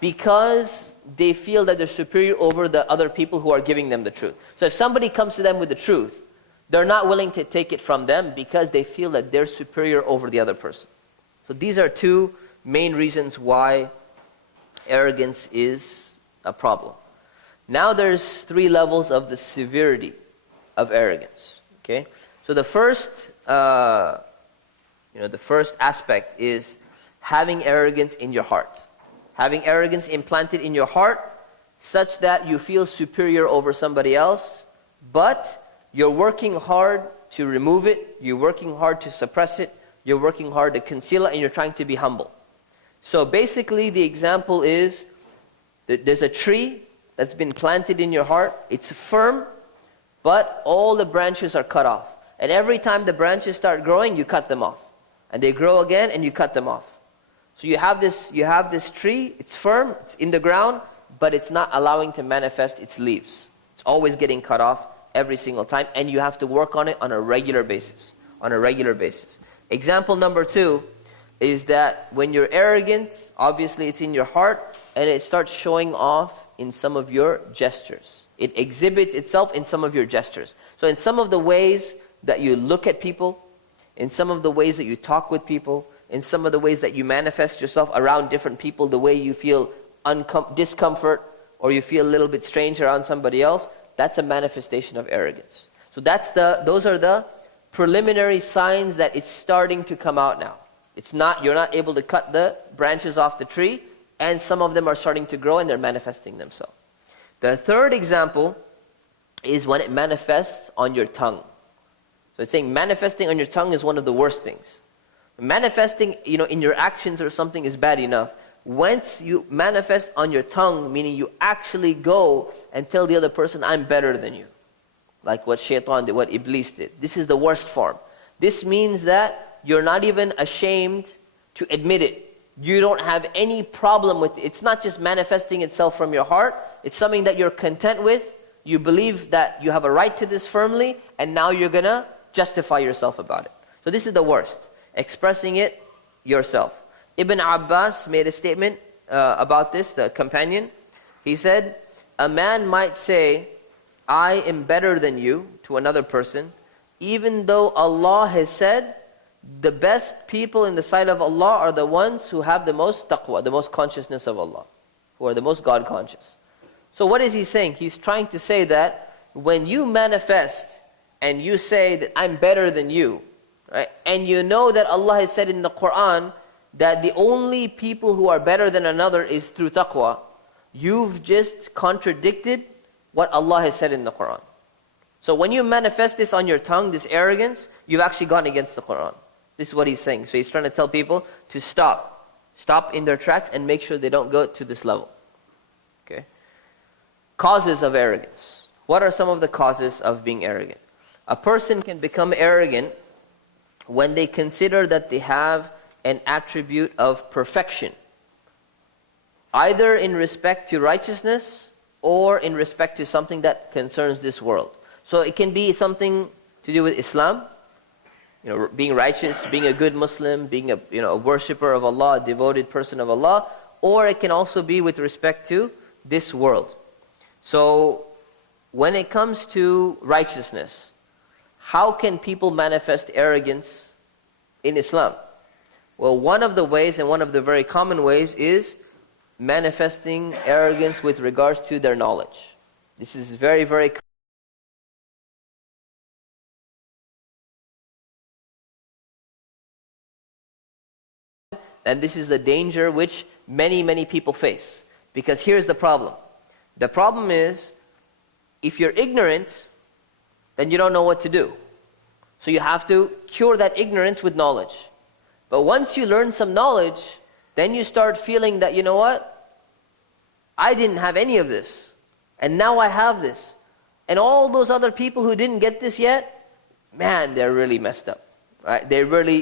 because they feel that they're superior over the other people who are giving them the truth. So if somebody comes to them with the truth, they're not willing to take it from them because they feel that they're superior over the other person. So these are two main reasons why arrogance is a problem. Now there's three levels of the severity of arrogance. Okay, so the first aspect is having arrogance in your heart. Having arrogance implanted in your heart such that you feel superior over somebody else, but you're working hard to remove it, you're working hard to suppress it, you're working hard to conceal it, and you're trying to be humble. So basically the example is that there's a tree that's been planted in your heart. It's firm, but all the branches are cut off. And every time the branches start growing, you cut them off. And they grow again, and you cut them off. So you have this tree, it's firm, it's in the ground, but it's not allowing to manifest its leaves. It's always getting cut off every single time, and you have to work on it on a regular basis. Example number two is that when you're arrogant, obviously it's in your heart, and it starts showing off in some of your gestures. It exhibits itself in some of your gestures. So in some of the ways that you look at people, in some of the ways that you talk with people, in some of the ways that you manifest yourself around different people, the way you feel discomfort, or you feel a little bit strange around somebody else, that's a manifestation of arrogance. So those are the preliminary signs that it's starting to come out now. You're not able to cut the branches off the tree, and some of them are starting to grow and they're manifesting themselves. The third example is when it manifests on your tongue. So it's saying manifesting on your tongue is one of the worst things. Manifesting, in your actions or something is bad enough. Once you manifest on your tongue, meaning you actually go and tell the other person, I'm better than you. Like what Shaitan did, what Iblis did. This is the worst form. This means that you're not even ashamed to admit it. You don't have any problem with it. It's not just manifesting itself from your heart. It's something that you're content with. You believe that you have a right to this firmly, and now you're going to justify yourself about it. So this is the worst. Expressing it yourself. Ibn Abbas made a statement about this, the companion. He said, a man might say, I am better than you, to another person, even though Allah has said, the best people in the sight of Allah are the ones who have the most taqwa, the most consciousness of Allah, who are the most God conscious. So what is he saying? He's trying to say that when you manifest and you say that I'm better than you, right? And you know that Allah has said in the Quran that the only people who are better than another is through taqwa, you've just contradicted what Allah has said in the Quran. So when you manifest this on your tongue, this arrogance, you've actually gone against the Quran. This is what he's saying. So he's trying to tell people to stop. Stop in their tracks and make sure they don't go to this level. Okay? Causes of arrogance. What are some of the causes of being arrogant? A person can become arrogant when they consider that they have an attribute of perfection, either in respect to righteousness or in respect to something that concerns this world. So it can be something to do with Islam, being righteous, being a good Muslim, being a worshipper of Allah, a devoted person of Allah, or it can also be with respect to this world. So when it comes to righteousness, how can people manifest arrogance in Islam? Well, one of the ways, and one of the very common ways, is manifesting arrogance with regards to their knowledge. This is very, very common. And this is a danger which many, many people face. Because here's the problem. The problem is, if you're ignorant, then you don't know what to do. So you have to cure that ignorance with knowledge. But once you learn some knowledge, then you start feeling that, you know what? I didn't have any of this. And now I have this. And all those other people who didn't get this yet, man, they're really messed up. Right?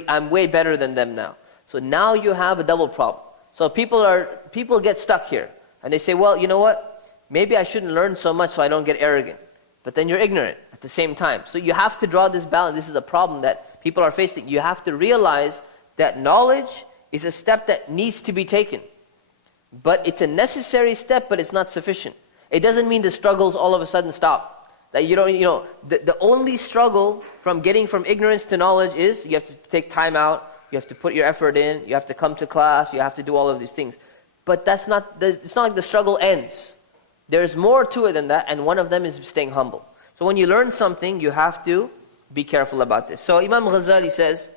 I'm way better than them now. So now you have a double problem. So people get stuck here. And they say, well, you know what? Maybe I shouldn't learn so much so I don't get arrogant. But then you're ignorant at the same time. So you have to draw this balance. This is a problem that people are facing. You have to realize that knowledge is a step that needs to be taken. But it's a necessary step, but it's not sufficient. It doesn't mean the struggles all of a sudden stop. That the only struggle from getting from ignorance to knowledge is you have to take time out, you have to put your effort in, you have to come to class, you have to do all of these things. But it's not like the struggle ends. There's more to it than that, and one of them is staying humble. So when you learn something, you have to be careful about this. So Imam Ghazali says,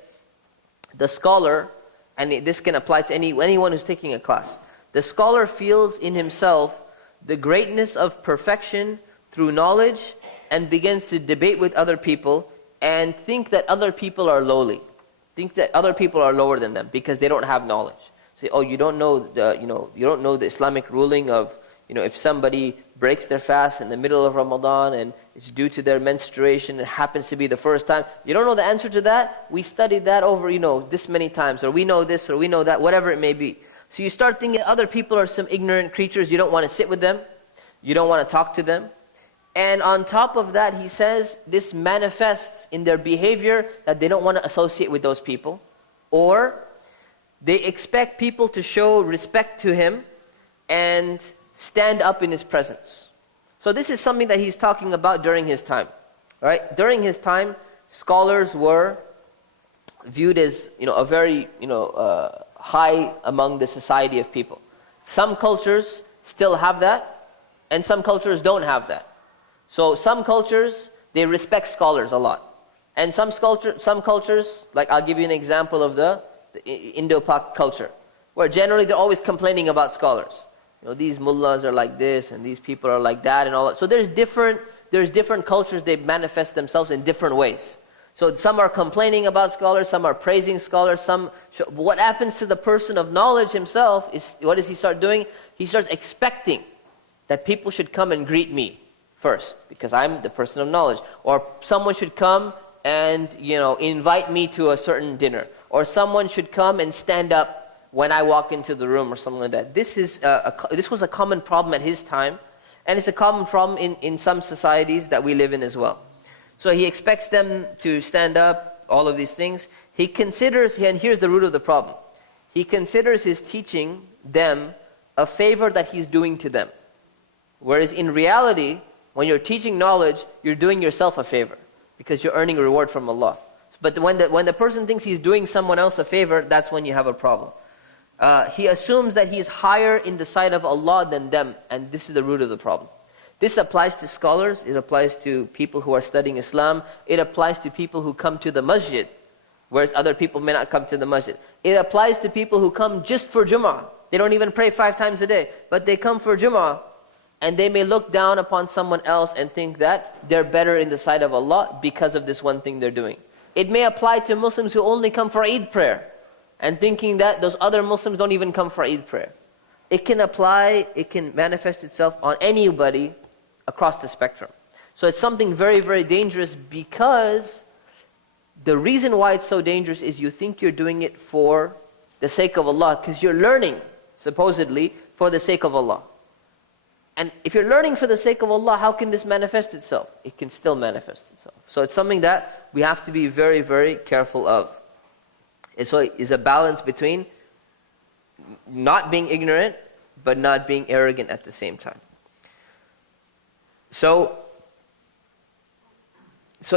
the scholar, and this can apply to anyone who's taking a class, the scholar feels in himself the greatness of perfection through knowledge and begins to debate with other people and think that other people are lowly. Think that other people are lower than them because they don't have knowledge. Say, oh, you don't know the Islamic ruling of, if somebody breaks their fast in the middle of Ramadan and it's due to their menstruation, it happens to be the first time. You don't know the answer to that? We studied that over, this many times, or we know this, or we know that, whatever it may be. So you start thinking other people are some ignorant creatures. You don't want to sit with them. You don't want to talk to them. And on top of that, he says, this manifests in their behavior that they don't want to associate with those people. Or they expect people to show respect to him and stand up in his presence. So this is something that he's talking about during his time. Right? During his time, scholars were viewed as, a very, high among the society of people. Some cultures still have that, and some cultures don't have that. So some cultures, they respect scholars a lot. And some cultures, like I'll give you an example of the Indo-Pak culture, where generally they're always complaining about scholars. These mullahs are like this, and these people are like that, and all that. So there's different cultures, they manifest themselves in different ways. So some are complaining about scholars, some are praising scholars, what happens to the person of knowledge himself is, what does he start doing? He starts expecting that people should come and greet me first, because I'm the person of knowledge. Or someone should come and, invite me to a certain dinner. Or someone should come and stand up when I walk into the room or something like that. This was a common problem at his time, and it's a common problem in some societies that we live in as well. So he expects them to stand up, all of these things. He considers, and here's the root of the problem, he considers his teaching them a favor that he's doing to them. Whereas in reality, when you're teaching knowledge, you're doing yourself a favor, because you're earning a reward from Allah. But when the person thinks he's doing someone else a favor, that's when you have a problem. He assumes that he is higher in the sight of Allah than them, and this is the root of the problem. This applies to scholars, it applies to people who are studying Islam, it applies to people who come to the masjid, whereas other people may not come to the masjid. It applies to people who come just for Jum'ah. They don't even pray 5 times a day, but they come for Jum'ah, and they may look down upon someone else and think that they're better in the sight of Allah because of this one thing they're doing. It may apply to Muslims who only come for Eid prayer, and thinking that those other Muslims don't even come for Eid prayer. It can manifest itself on anybody across the spectrum. So it's something very, very dangerous, because the reason why it's so dangerous is you think you're doing it for the sake of Allah, because you're learning, supposedly, for the sake of Allah. And if you're learning for the sake of Allah, how can this manifest itself? It can still manifest itself. So it's something that we have to be very, very careful of. And so it's a balance between not being ignorant, but not being arrogant at the same time. So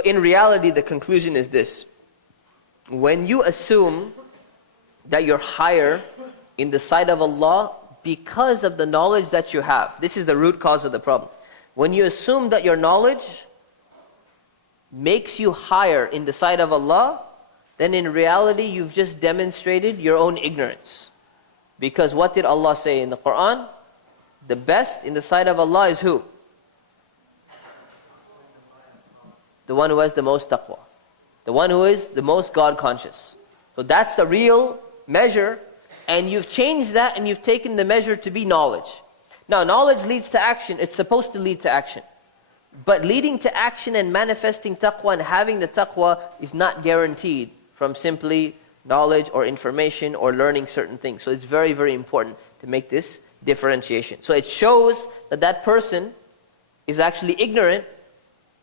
in reality, the conclusion is this. When you assume that you're higher in the sight of Allah because of the knowledge that you have, this is the root cause of the problem. When you assume that your knowledge makes you higher in the sight of Allah, then in reality you've just demonstrated your own ignorance. Because what did Allah say in the Quran? The best in the sight of Allah is who? The one who has the most taqwa. The one who is the most God conscious. So that's the real measure, and you've changed that and you've taken the measure to be knowledge. Now knowledge leads to action, it's supposed to lead to action. But leading to action and manifesting taqwa and having the taqwa is not guaranteed from simply knowledge or information or learning certain things. So it's very, very important to make this differentiation. So it shows that person is actually ignorant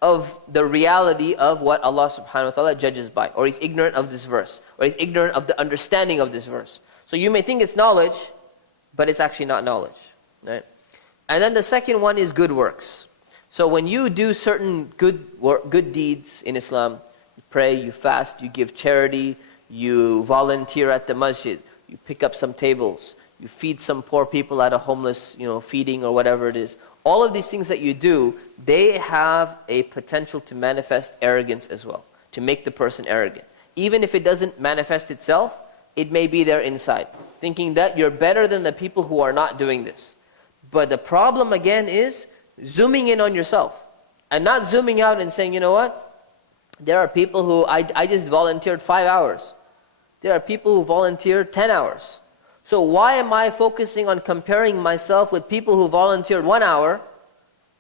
of the reality of what Allah subhanahu wa ta'ala judges by. Or he's ignorant of this verse. Or he's ignorant of the understanding of this verse. So you may think it's knowledge, but it's actually not knowledge. Right? And then the second one is good works. So when you do certain good deeds in Islam, you pray, you fast, you give charity, you volunteer at the masjid, you pick up some tables, you feed some poor people at a homeless, feeding or whatever it is. All of these things that you do, they have a potential to manifest arrogance as well, to make the person arrogant. Even if it doesn't manifest itself, it may be there inside, thinking that you're better than the people who are not doing this. But the problem again is zooming in on yourself and not zooming out and saying, you know what? There are people who, I just volunteered 5 hours. There are people who volunteered 10 hours. So why am I focusing on comparing myself with people who volunteered 1 hour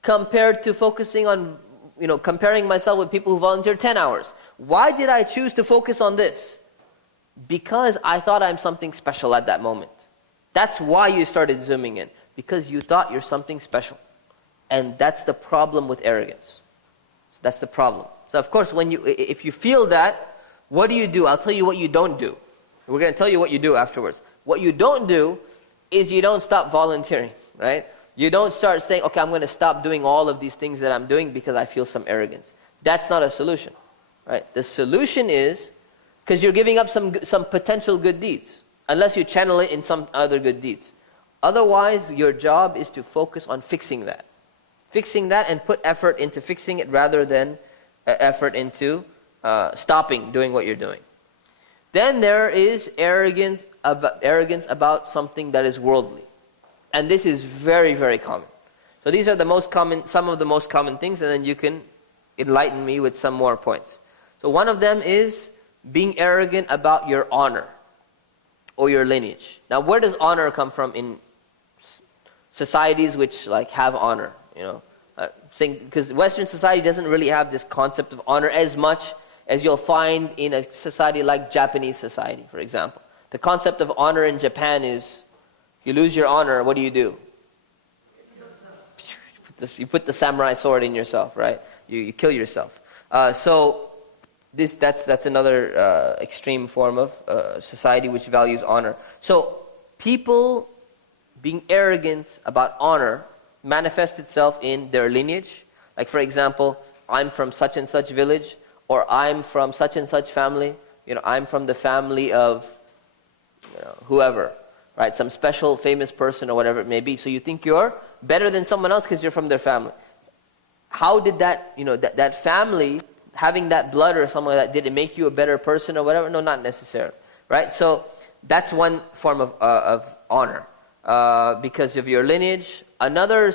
compared to focusing on, comparing myself with people who volunteered 10 hours? Why did I choose to focus on this? Because I thought I'm something special at that moment. That's why you started zooming in. Because you thought you're something special. And that's the problem with arrogance. That's the problem. So of course, if you feel that, what do? I'll tell you what you don't do. We're going to tell you what you do afterwards. What you don't do is you don't stop volunteering, right? You don't start saying, okay, I'm going to stop doing all of these things that I'm doing because I feel some arrogance. That's not a solution, right? The solution is Because you're giving up some potential good deeds, unless you channel it in some other good deeds. Otherwise, your job is to focus on fixing that. Fixing that and put effort into fixing it rather than effort into stopping doing what you're doing. Then there is arrogance about something that is worldly. And this is very, very common. So these are some of the most common things, and then you can enlighten me with some more points. So one of them is being arrogant about your honor or your lineage. Now, where does honor come from in societies which have honor? Because Western society doesn't really have this concept of honor as much as you'll find in a society like Japanese society, for example. The concept of honor in Japan is, you lose your honor, what do? You put the samurai sword in yourself, right? You kill yourself. So that's another extreme form of society which values honor. So people being arrogant about honor manifests itself in their lineage. Like, for example, I'm from such and such village, or I'm from such and such family. I'm from the family of whoever, right? Some special famous person or whatever it may be. So you think you're better than someone else because you're from their family. How did that, that family, having that blood or something like that, did it make you a better person or whatever? No, not necessarily, right? So that's one form of honor because of your lineage. Another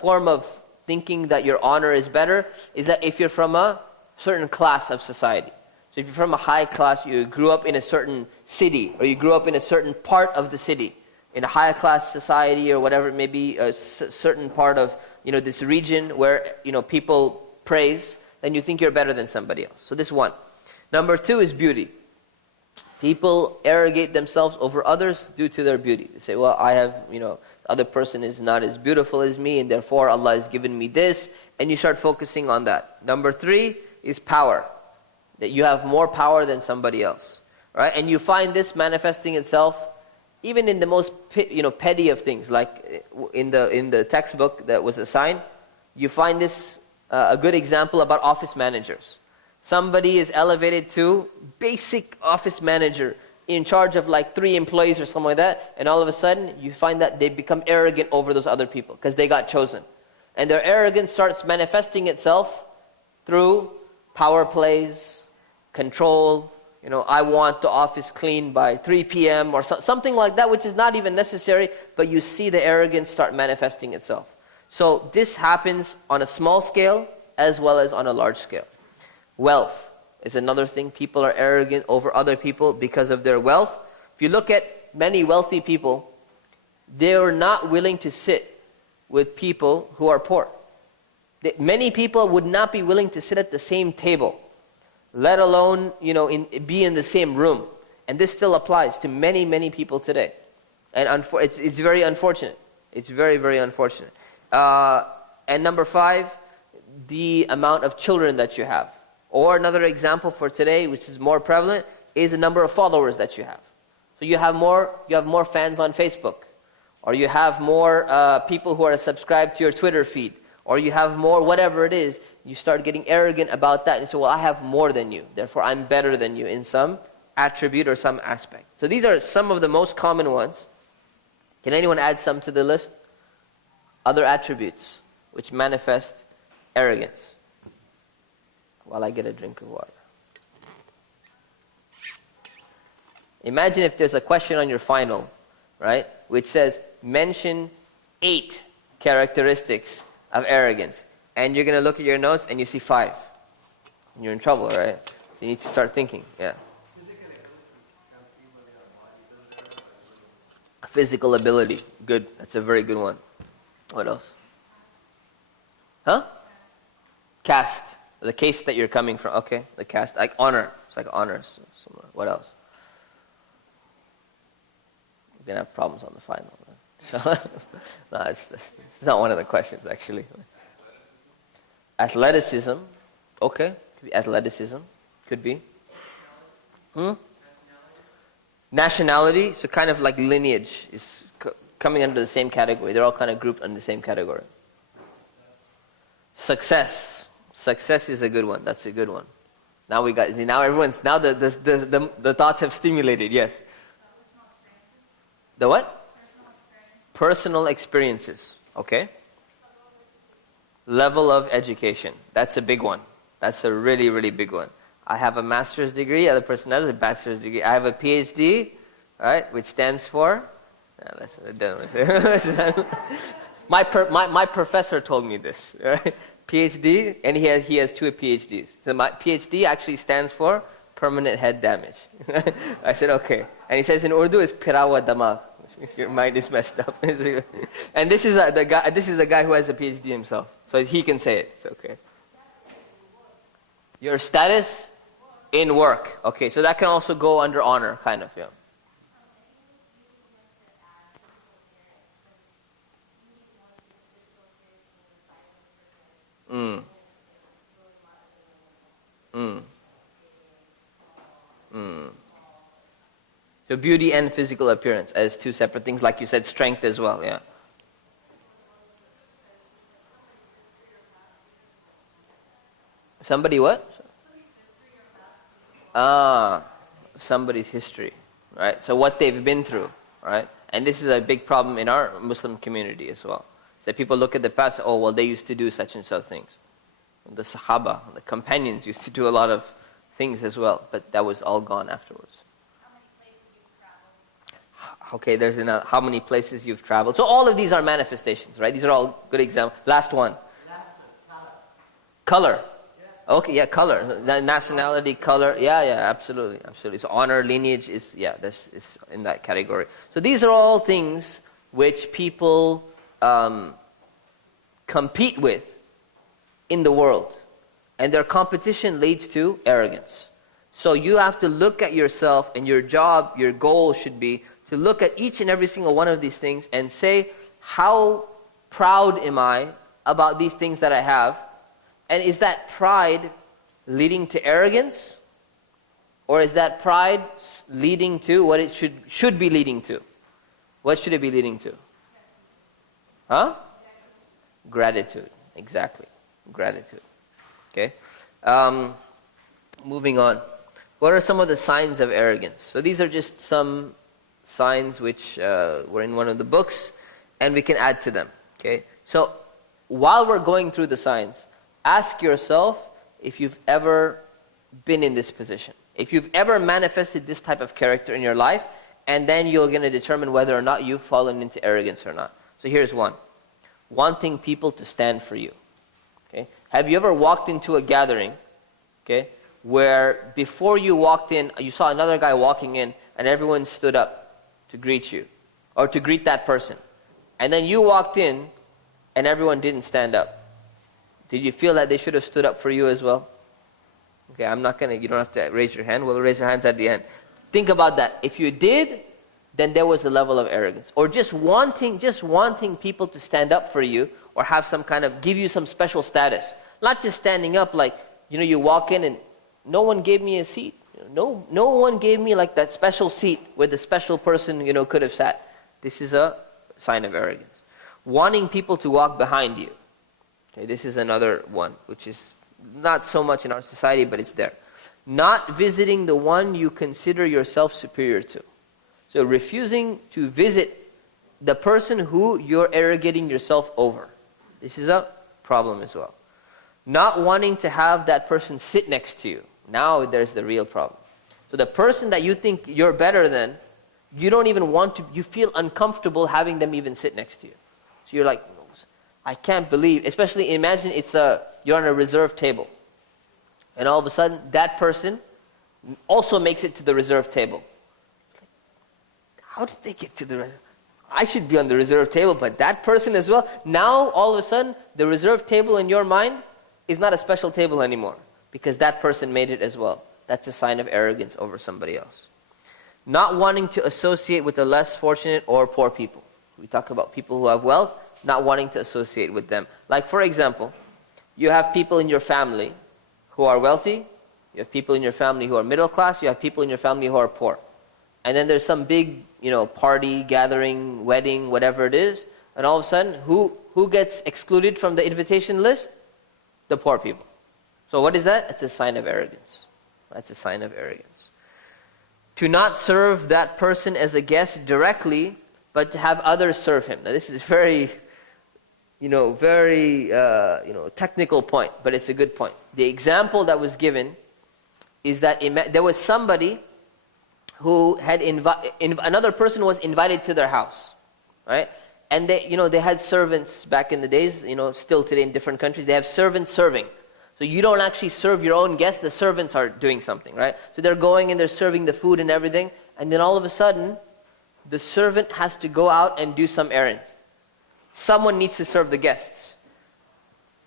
form of thinking that your honor is better is that if you're from a certain class of society. So if you're from a high class, you grew up in a certain city, or you grew up in a certain part of the city, in a high class society or whatever it may be, a certain part of this region where people praise, then you think you're better than somebody else. So this one. Number two is beauty. People arrogate themselves over others due to their beauty. They say, well, I have, the other person is not as beautiful as me, and therefore Allah has given me this, and you start focusing on that. Number three is power. That you have more power than somebody else, right? And you find this manifesting itself even in the most petty of things, like in the textbook that was assigned. You find this a good example about office managers. Somebody is elevated to basic office manager in charge of 3 employees or something like that, and all of a sudden you find that they become arrogant over those other people because they got chosen. And their arrogance starts manifesting itself through power plays, control. I want the office clean by 3 p.m. or something like that, which is not even necessary, but you see the arrogance start manifesting itself. So this happens on a small scale as well as on a large scale. Wealth is another thing. People are arrogant over other people because of their wealth. If you look at many wealthy people, they are not willing to sit with people who are poor. Many people would not be willing to sit at the same table, let alone be in the same room. And this still applies to many, many people today. And it's very unfortunate. It's very, very unfortunate. And number 5, the amount of children that you have. Or another example for today, which is more prevalent, is the number of followers that you have. So you have more fans on Facebook, or you have more people who are subscribed to your Twitter feed, or you have more whatever it is. You start getting arrogant about that and say, well, I have more than you, therefore I'm better than you in some attribute or some aspect. So these are some of the most common ones. Can anyone add some to the list? Other attributes which manifest arrogance. While I get a drink of water. Imagine if there's a question on your final, right, which says, mention 8 characteristics of arrogance. And you're going to look at your notes and you see 5. And you're in trouble, right? So you need to start thinking, yeah. Physical ability, good. That's a very good one. What else? Huh? Caste. The case that you're coming from. Okay, the caste. Like honor. It's like honors. What else? We're going to have problems on the final. Right? No, it's not one of the questions, actually. Athleticism. Okay. Could be athleticism. Could be. Nationality. So kind of like lineage is coming under the same category. They're all kind of grouped under the same category. Success. Success is a good one. That's a good one. Now we got, see, now everyone's, now the thoughts have stimulated, yes. The what? Personal experiences, okay. Level of education, that's a big one. That's a really, really big one. I have a master's degree, other person has a bachelor's degree. I have a PhD, right, which stands for, my professor told me this, right? PhD, and he has 2 PhDs. So my PhD actually stands for permanent head damage. I said, okay. And he says in Urdu, it's pirawa damag, which means your mind is messed up. And this is the guy who has a PhD himself. So he can say it. It's okay. Your status in work. Okay, so that can also go under honor, kind of, yeah. Mm. Mm. Mm. So beauty and physical appearance as 2 separate things, like you said, strength as well, yeah. Somebody what? Somebody's history, right? So what they've been through, right? And this is a big problem in our Muslim community as well. So people look at the past, oh, well, they used to do such and such things. The Sahaba, the companions used to do a lot of things as well, but that was all gone afterwards. Okay, there's another, how many places you've traveled. So all of these are manifestations, right? These are all good examples. Last one. Color. Okay, yeah, color. Nationality, color. Yeah, absolutely. So honor, lineage is in that category. So these are all things which people compete with in the world. And their competition leads to arrogance. So you have to look at yourself, and your job, your goal should be to look at each and every single one of these things and say, how proud am I about these things that I have? And is that pride leading to arrogance? Or is that pride leading to what it should be leading to? What should it be leading to? Huh? Gratitude. Exactly. Gratitude. Okay. Moving on. What are some of the signs of arrogance? So these are just some signs which were in one of the books, and we can add to them. Okay. So while we're going through the signs, ask yourself if you've ever been in this position. If you've ever manifested this type of character in your life, and then you're going to determine whether or not you've fallen into arrogance or not. So here's one. Wanting people to stand for you. Okay? Have you ever walked into a gathering, okay, where before you walked in, you saw another guy walking in, and everyone stood up to greet you, or to greet that person. And then you walked in, and everyone didn't stand up. Did you feel that they should have stood up for you as well? Okay, you don't have to raise your hand. We'll raise your hands at the end. Think about that. If you did, then there was a level of arrogance. Or just wanting people to stand up for you, or have some kind of, give you some special status. Not just standing up like, you walk in and no one gave me a seat. No one gave me like that special seat where the special person, could have sat. This is a sign of arrogance. Wanting people to walk behind you. Okay, this is another one, which is not so much in our society, but it's there. Not visiting the one you consider yourself superior to. So refusing to visit the person who you're arrogating yourself over. This is a problem as well. Not wanting to have that person sit next to you. Now there's the real problem. So the person that you think you're better than, you don't even want to, you feel uncomfortable having them even sit next to you. So you're like, I can't believe, especially imagine you're on a reserved table. And all of a sudden, that person also makes it to the reserved table. How did they get to the I should be on the reserved table, but that person as well. Now, all of a sudden, the reserved table in your mind is not a special table anymore, because that person made it as well. That's a sign of arrogance over somebody else. Not wanting to associate with the less fortunate or poor people. We talk about people who have wealth, not wanting to associate with them. Like, for example, you have people in your family who are wealthy, you have people in your family who are middle class, you have people in your family who are poor. And then there's some big, party, gathering, wedding, whatever it is, and all of a sudden, who gets excluded from the invitation list? The poor people. So what is that? It's a sign of arrogance. That's a sign of arrogance. To not serve that person as a guest directly, but to have others serve him. Now this is very technical point, but it's a good point. The example that was given is that there was somebody who had another person was invited to their house, right? And they had servants back in the days, still today in different countries, they have servants serving. So you don't actually serve your own guests, the servants are doing something, right? So they're going and they're serving the food and everything, and then all of a sudden, the servant has to go out and do some errand. Someone needs to serve the guests.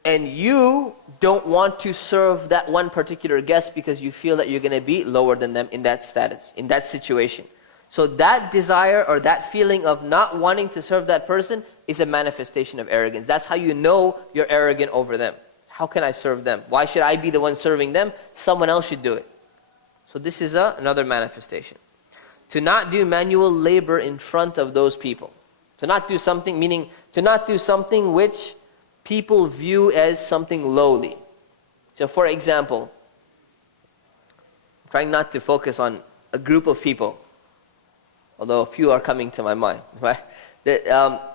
And you don't want to serve that one particular guest because you feel that you're going to be lower than them in that status, in that situation. So that desire or that feeling of not wanting to serve that person is a manifestation of arrogance. That's how you know you're arrogant over them. How can I serve them? Why should I be the one serving them? Someone else should do it. So this is another manifestation. To not do manual labor in front of those people. To not do something, meaning to not do something which people view as something lowly. So for example, I'm trying not to focus on a group of people, although a few are coming to my mind, right?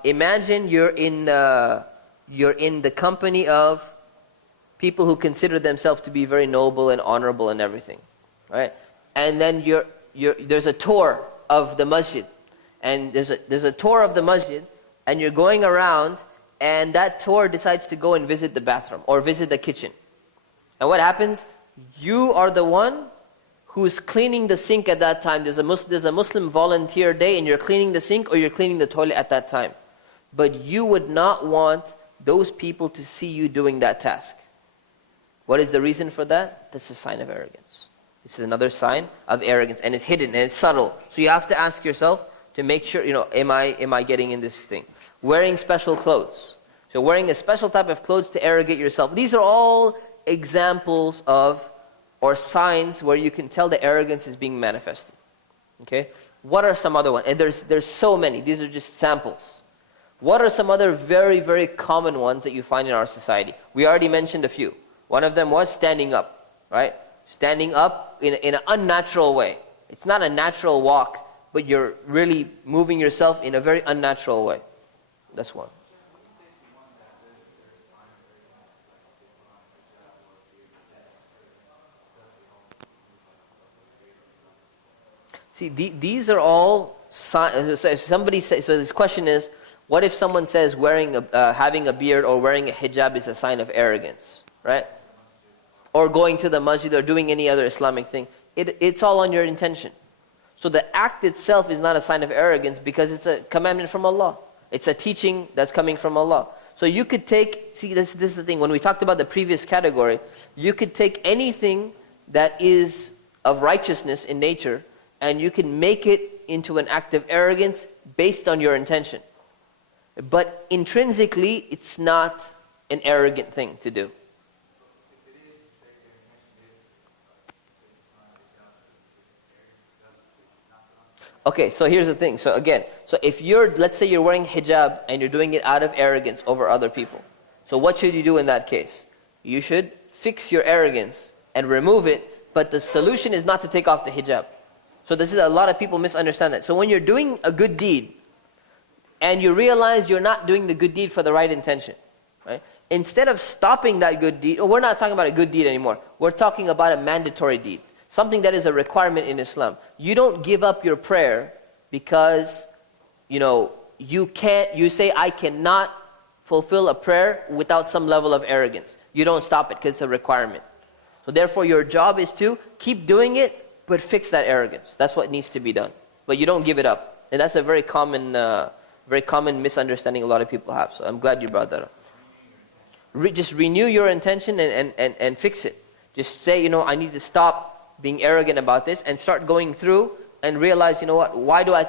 Imagine you're in the company of people who consider themselves to be very noble and honorable and everything, right? And then there's a tour of the masjid, and there's a tour of the masjid, and you're going around, and that tour decides to go and visit the bathroom or visit the kitchen. And what happens? You are the one who's cleaning the sink at that time. There's a Muslim volunteer day, and you're cleaning the sink or you're cleaning the toilet at that time. But you would not want those people to see you doing that task. What is the reason for that? That's a sign of arrogance. This is another sign of arrogance, and it's hidden and it's subtle. So you have to ask yourself to make sure, am I getting in this thing? Wearing special clothes. So wearing a special type of clothes to arrogate yourself. These are all examples of or signs where you can tell the arrogance is being manifested. Okay? What are some other ones? And there's so many. These are just samples. What are some other very, very common ones that you find in our society? We already mentioned a few. One of them was standing up, right? Standing up in an unnatural way. It's not a natural walk, but you're really moving yourself in a very unnatural way. That's one. See, these are all signs. So if somebody says, so this question is, what if someone says having a beard or wearing a hijab is a sign of arrogance, right? Or going to the masjid or doing any other Islamic thing. It's all on your intention. So the act itself is not a sign of arrogance because it's a commandment from Allah. It's a teaching that's coming from Allah. So you could take, this is the thing, when we talked about the previous category, you could take anything that is of righteousness in nature and you can make it into an act of arrogance based on your intention. But intrinsically, it's not an arrogant thing to do. Okay, so here's the thing. So again, if let's say you're wearing hijab and you're doing it out of arrogance over other people. So what should you do in that case? You should fix your arrogance and remove it, but the solution is not to take off the hijab. So this is, a lot of people misunderstand that. So when you're doing a good deed and you realize you're not doing the good deed for the right intention, right? Instead of stopping that good deed, we're not talking about a good deed anymore. We're talking about a mandatory deed. Something that is a requirement in Islam. You don't give up your prayer because, you say, I cannot fulfill a prayer without some level of arrogance. You don't stop it because it's a requirement. So therefore your job is to keep doing it, but fix that arrogance. That's what needs to be done. But you don't give it up. And that's a very common misunderstanding a lot of people have. So I'm glad you brought that up. Just renew your intention and fix it. Just say, I need to stop being arrogant about this and start going through and realize, why do I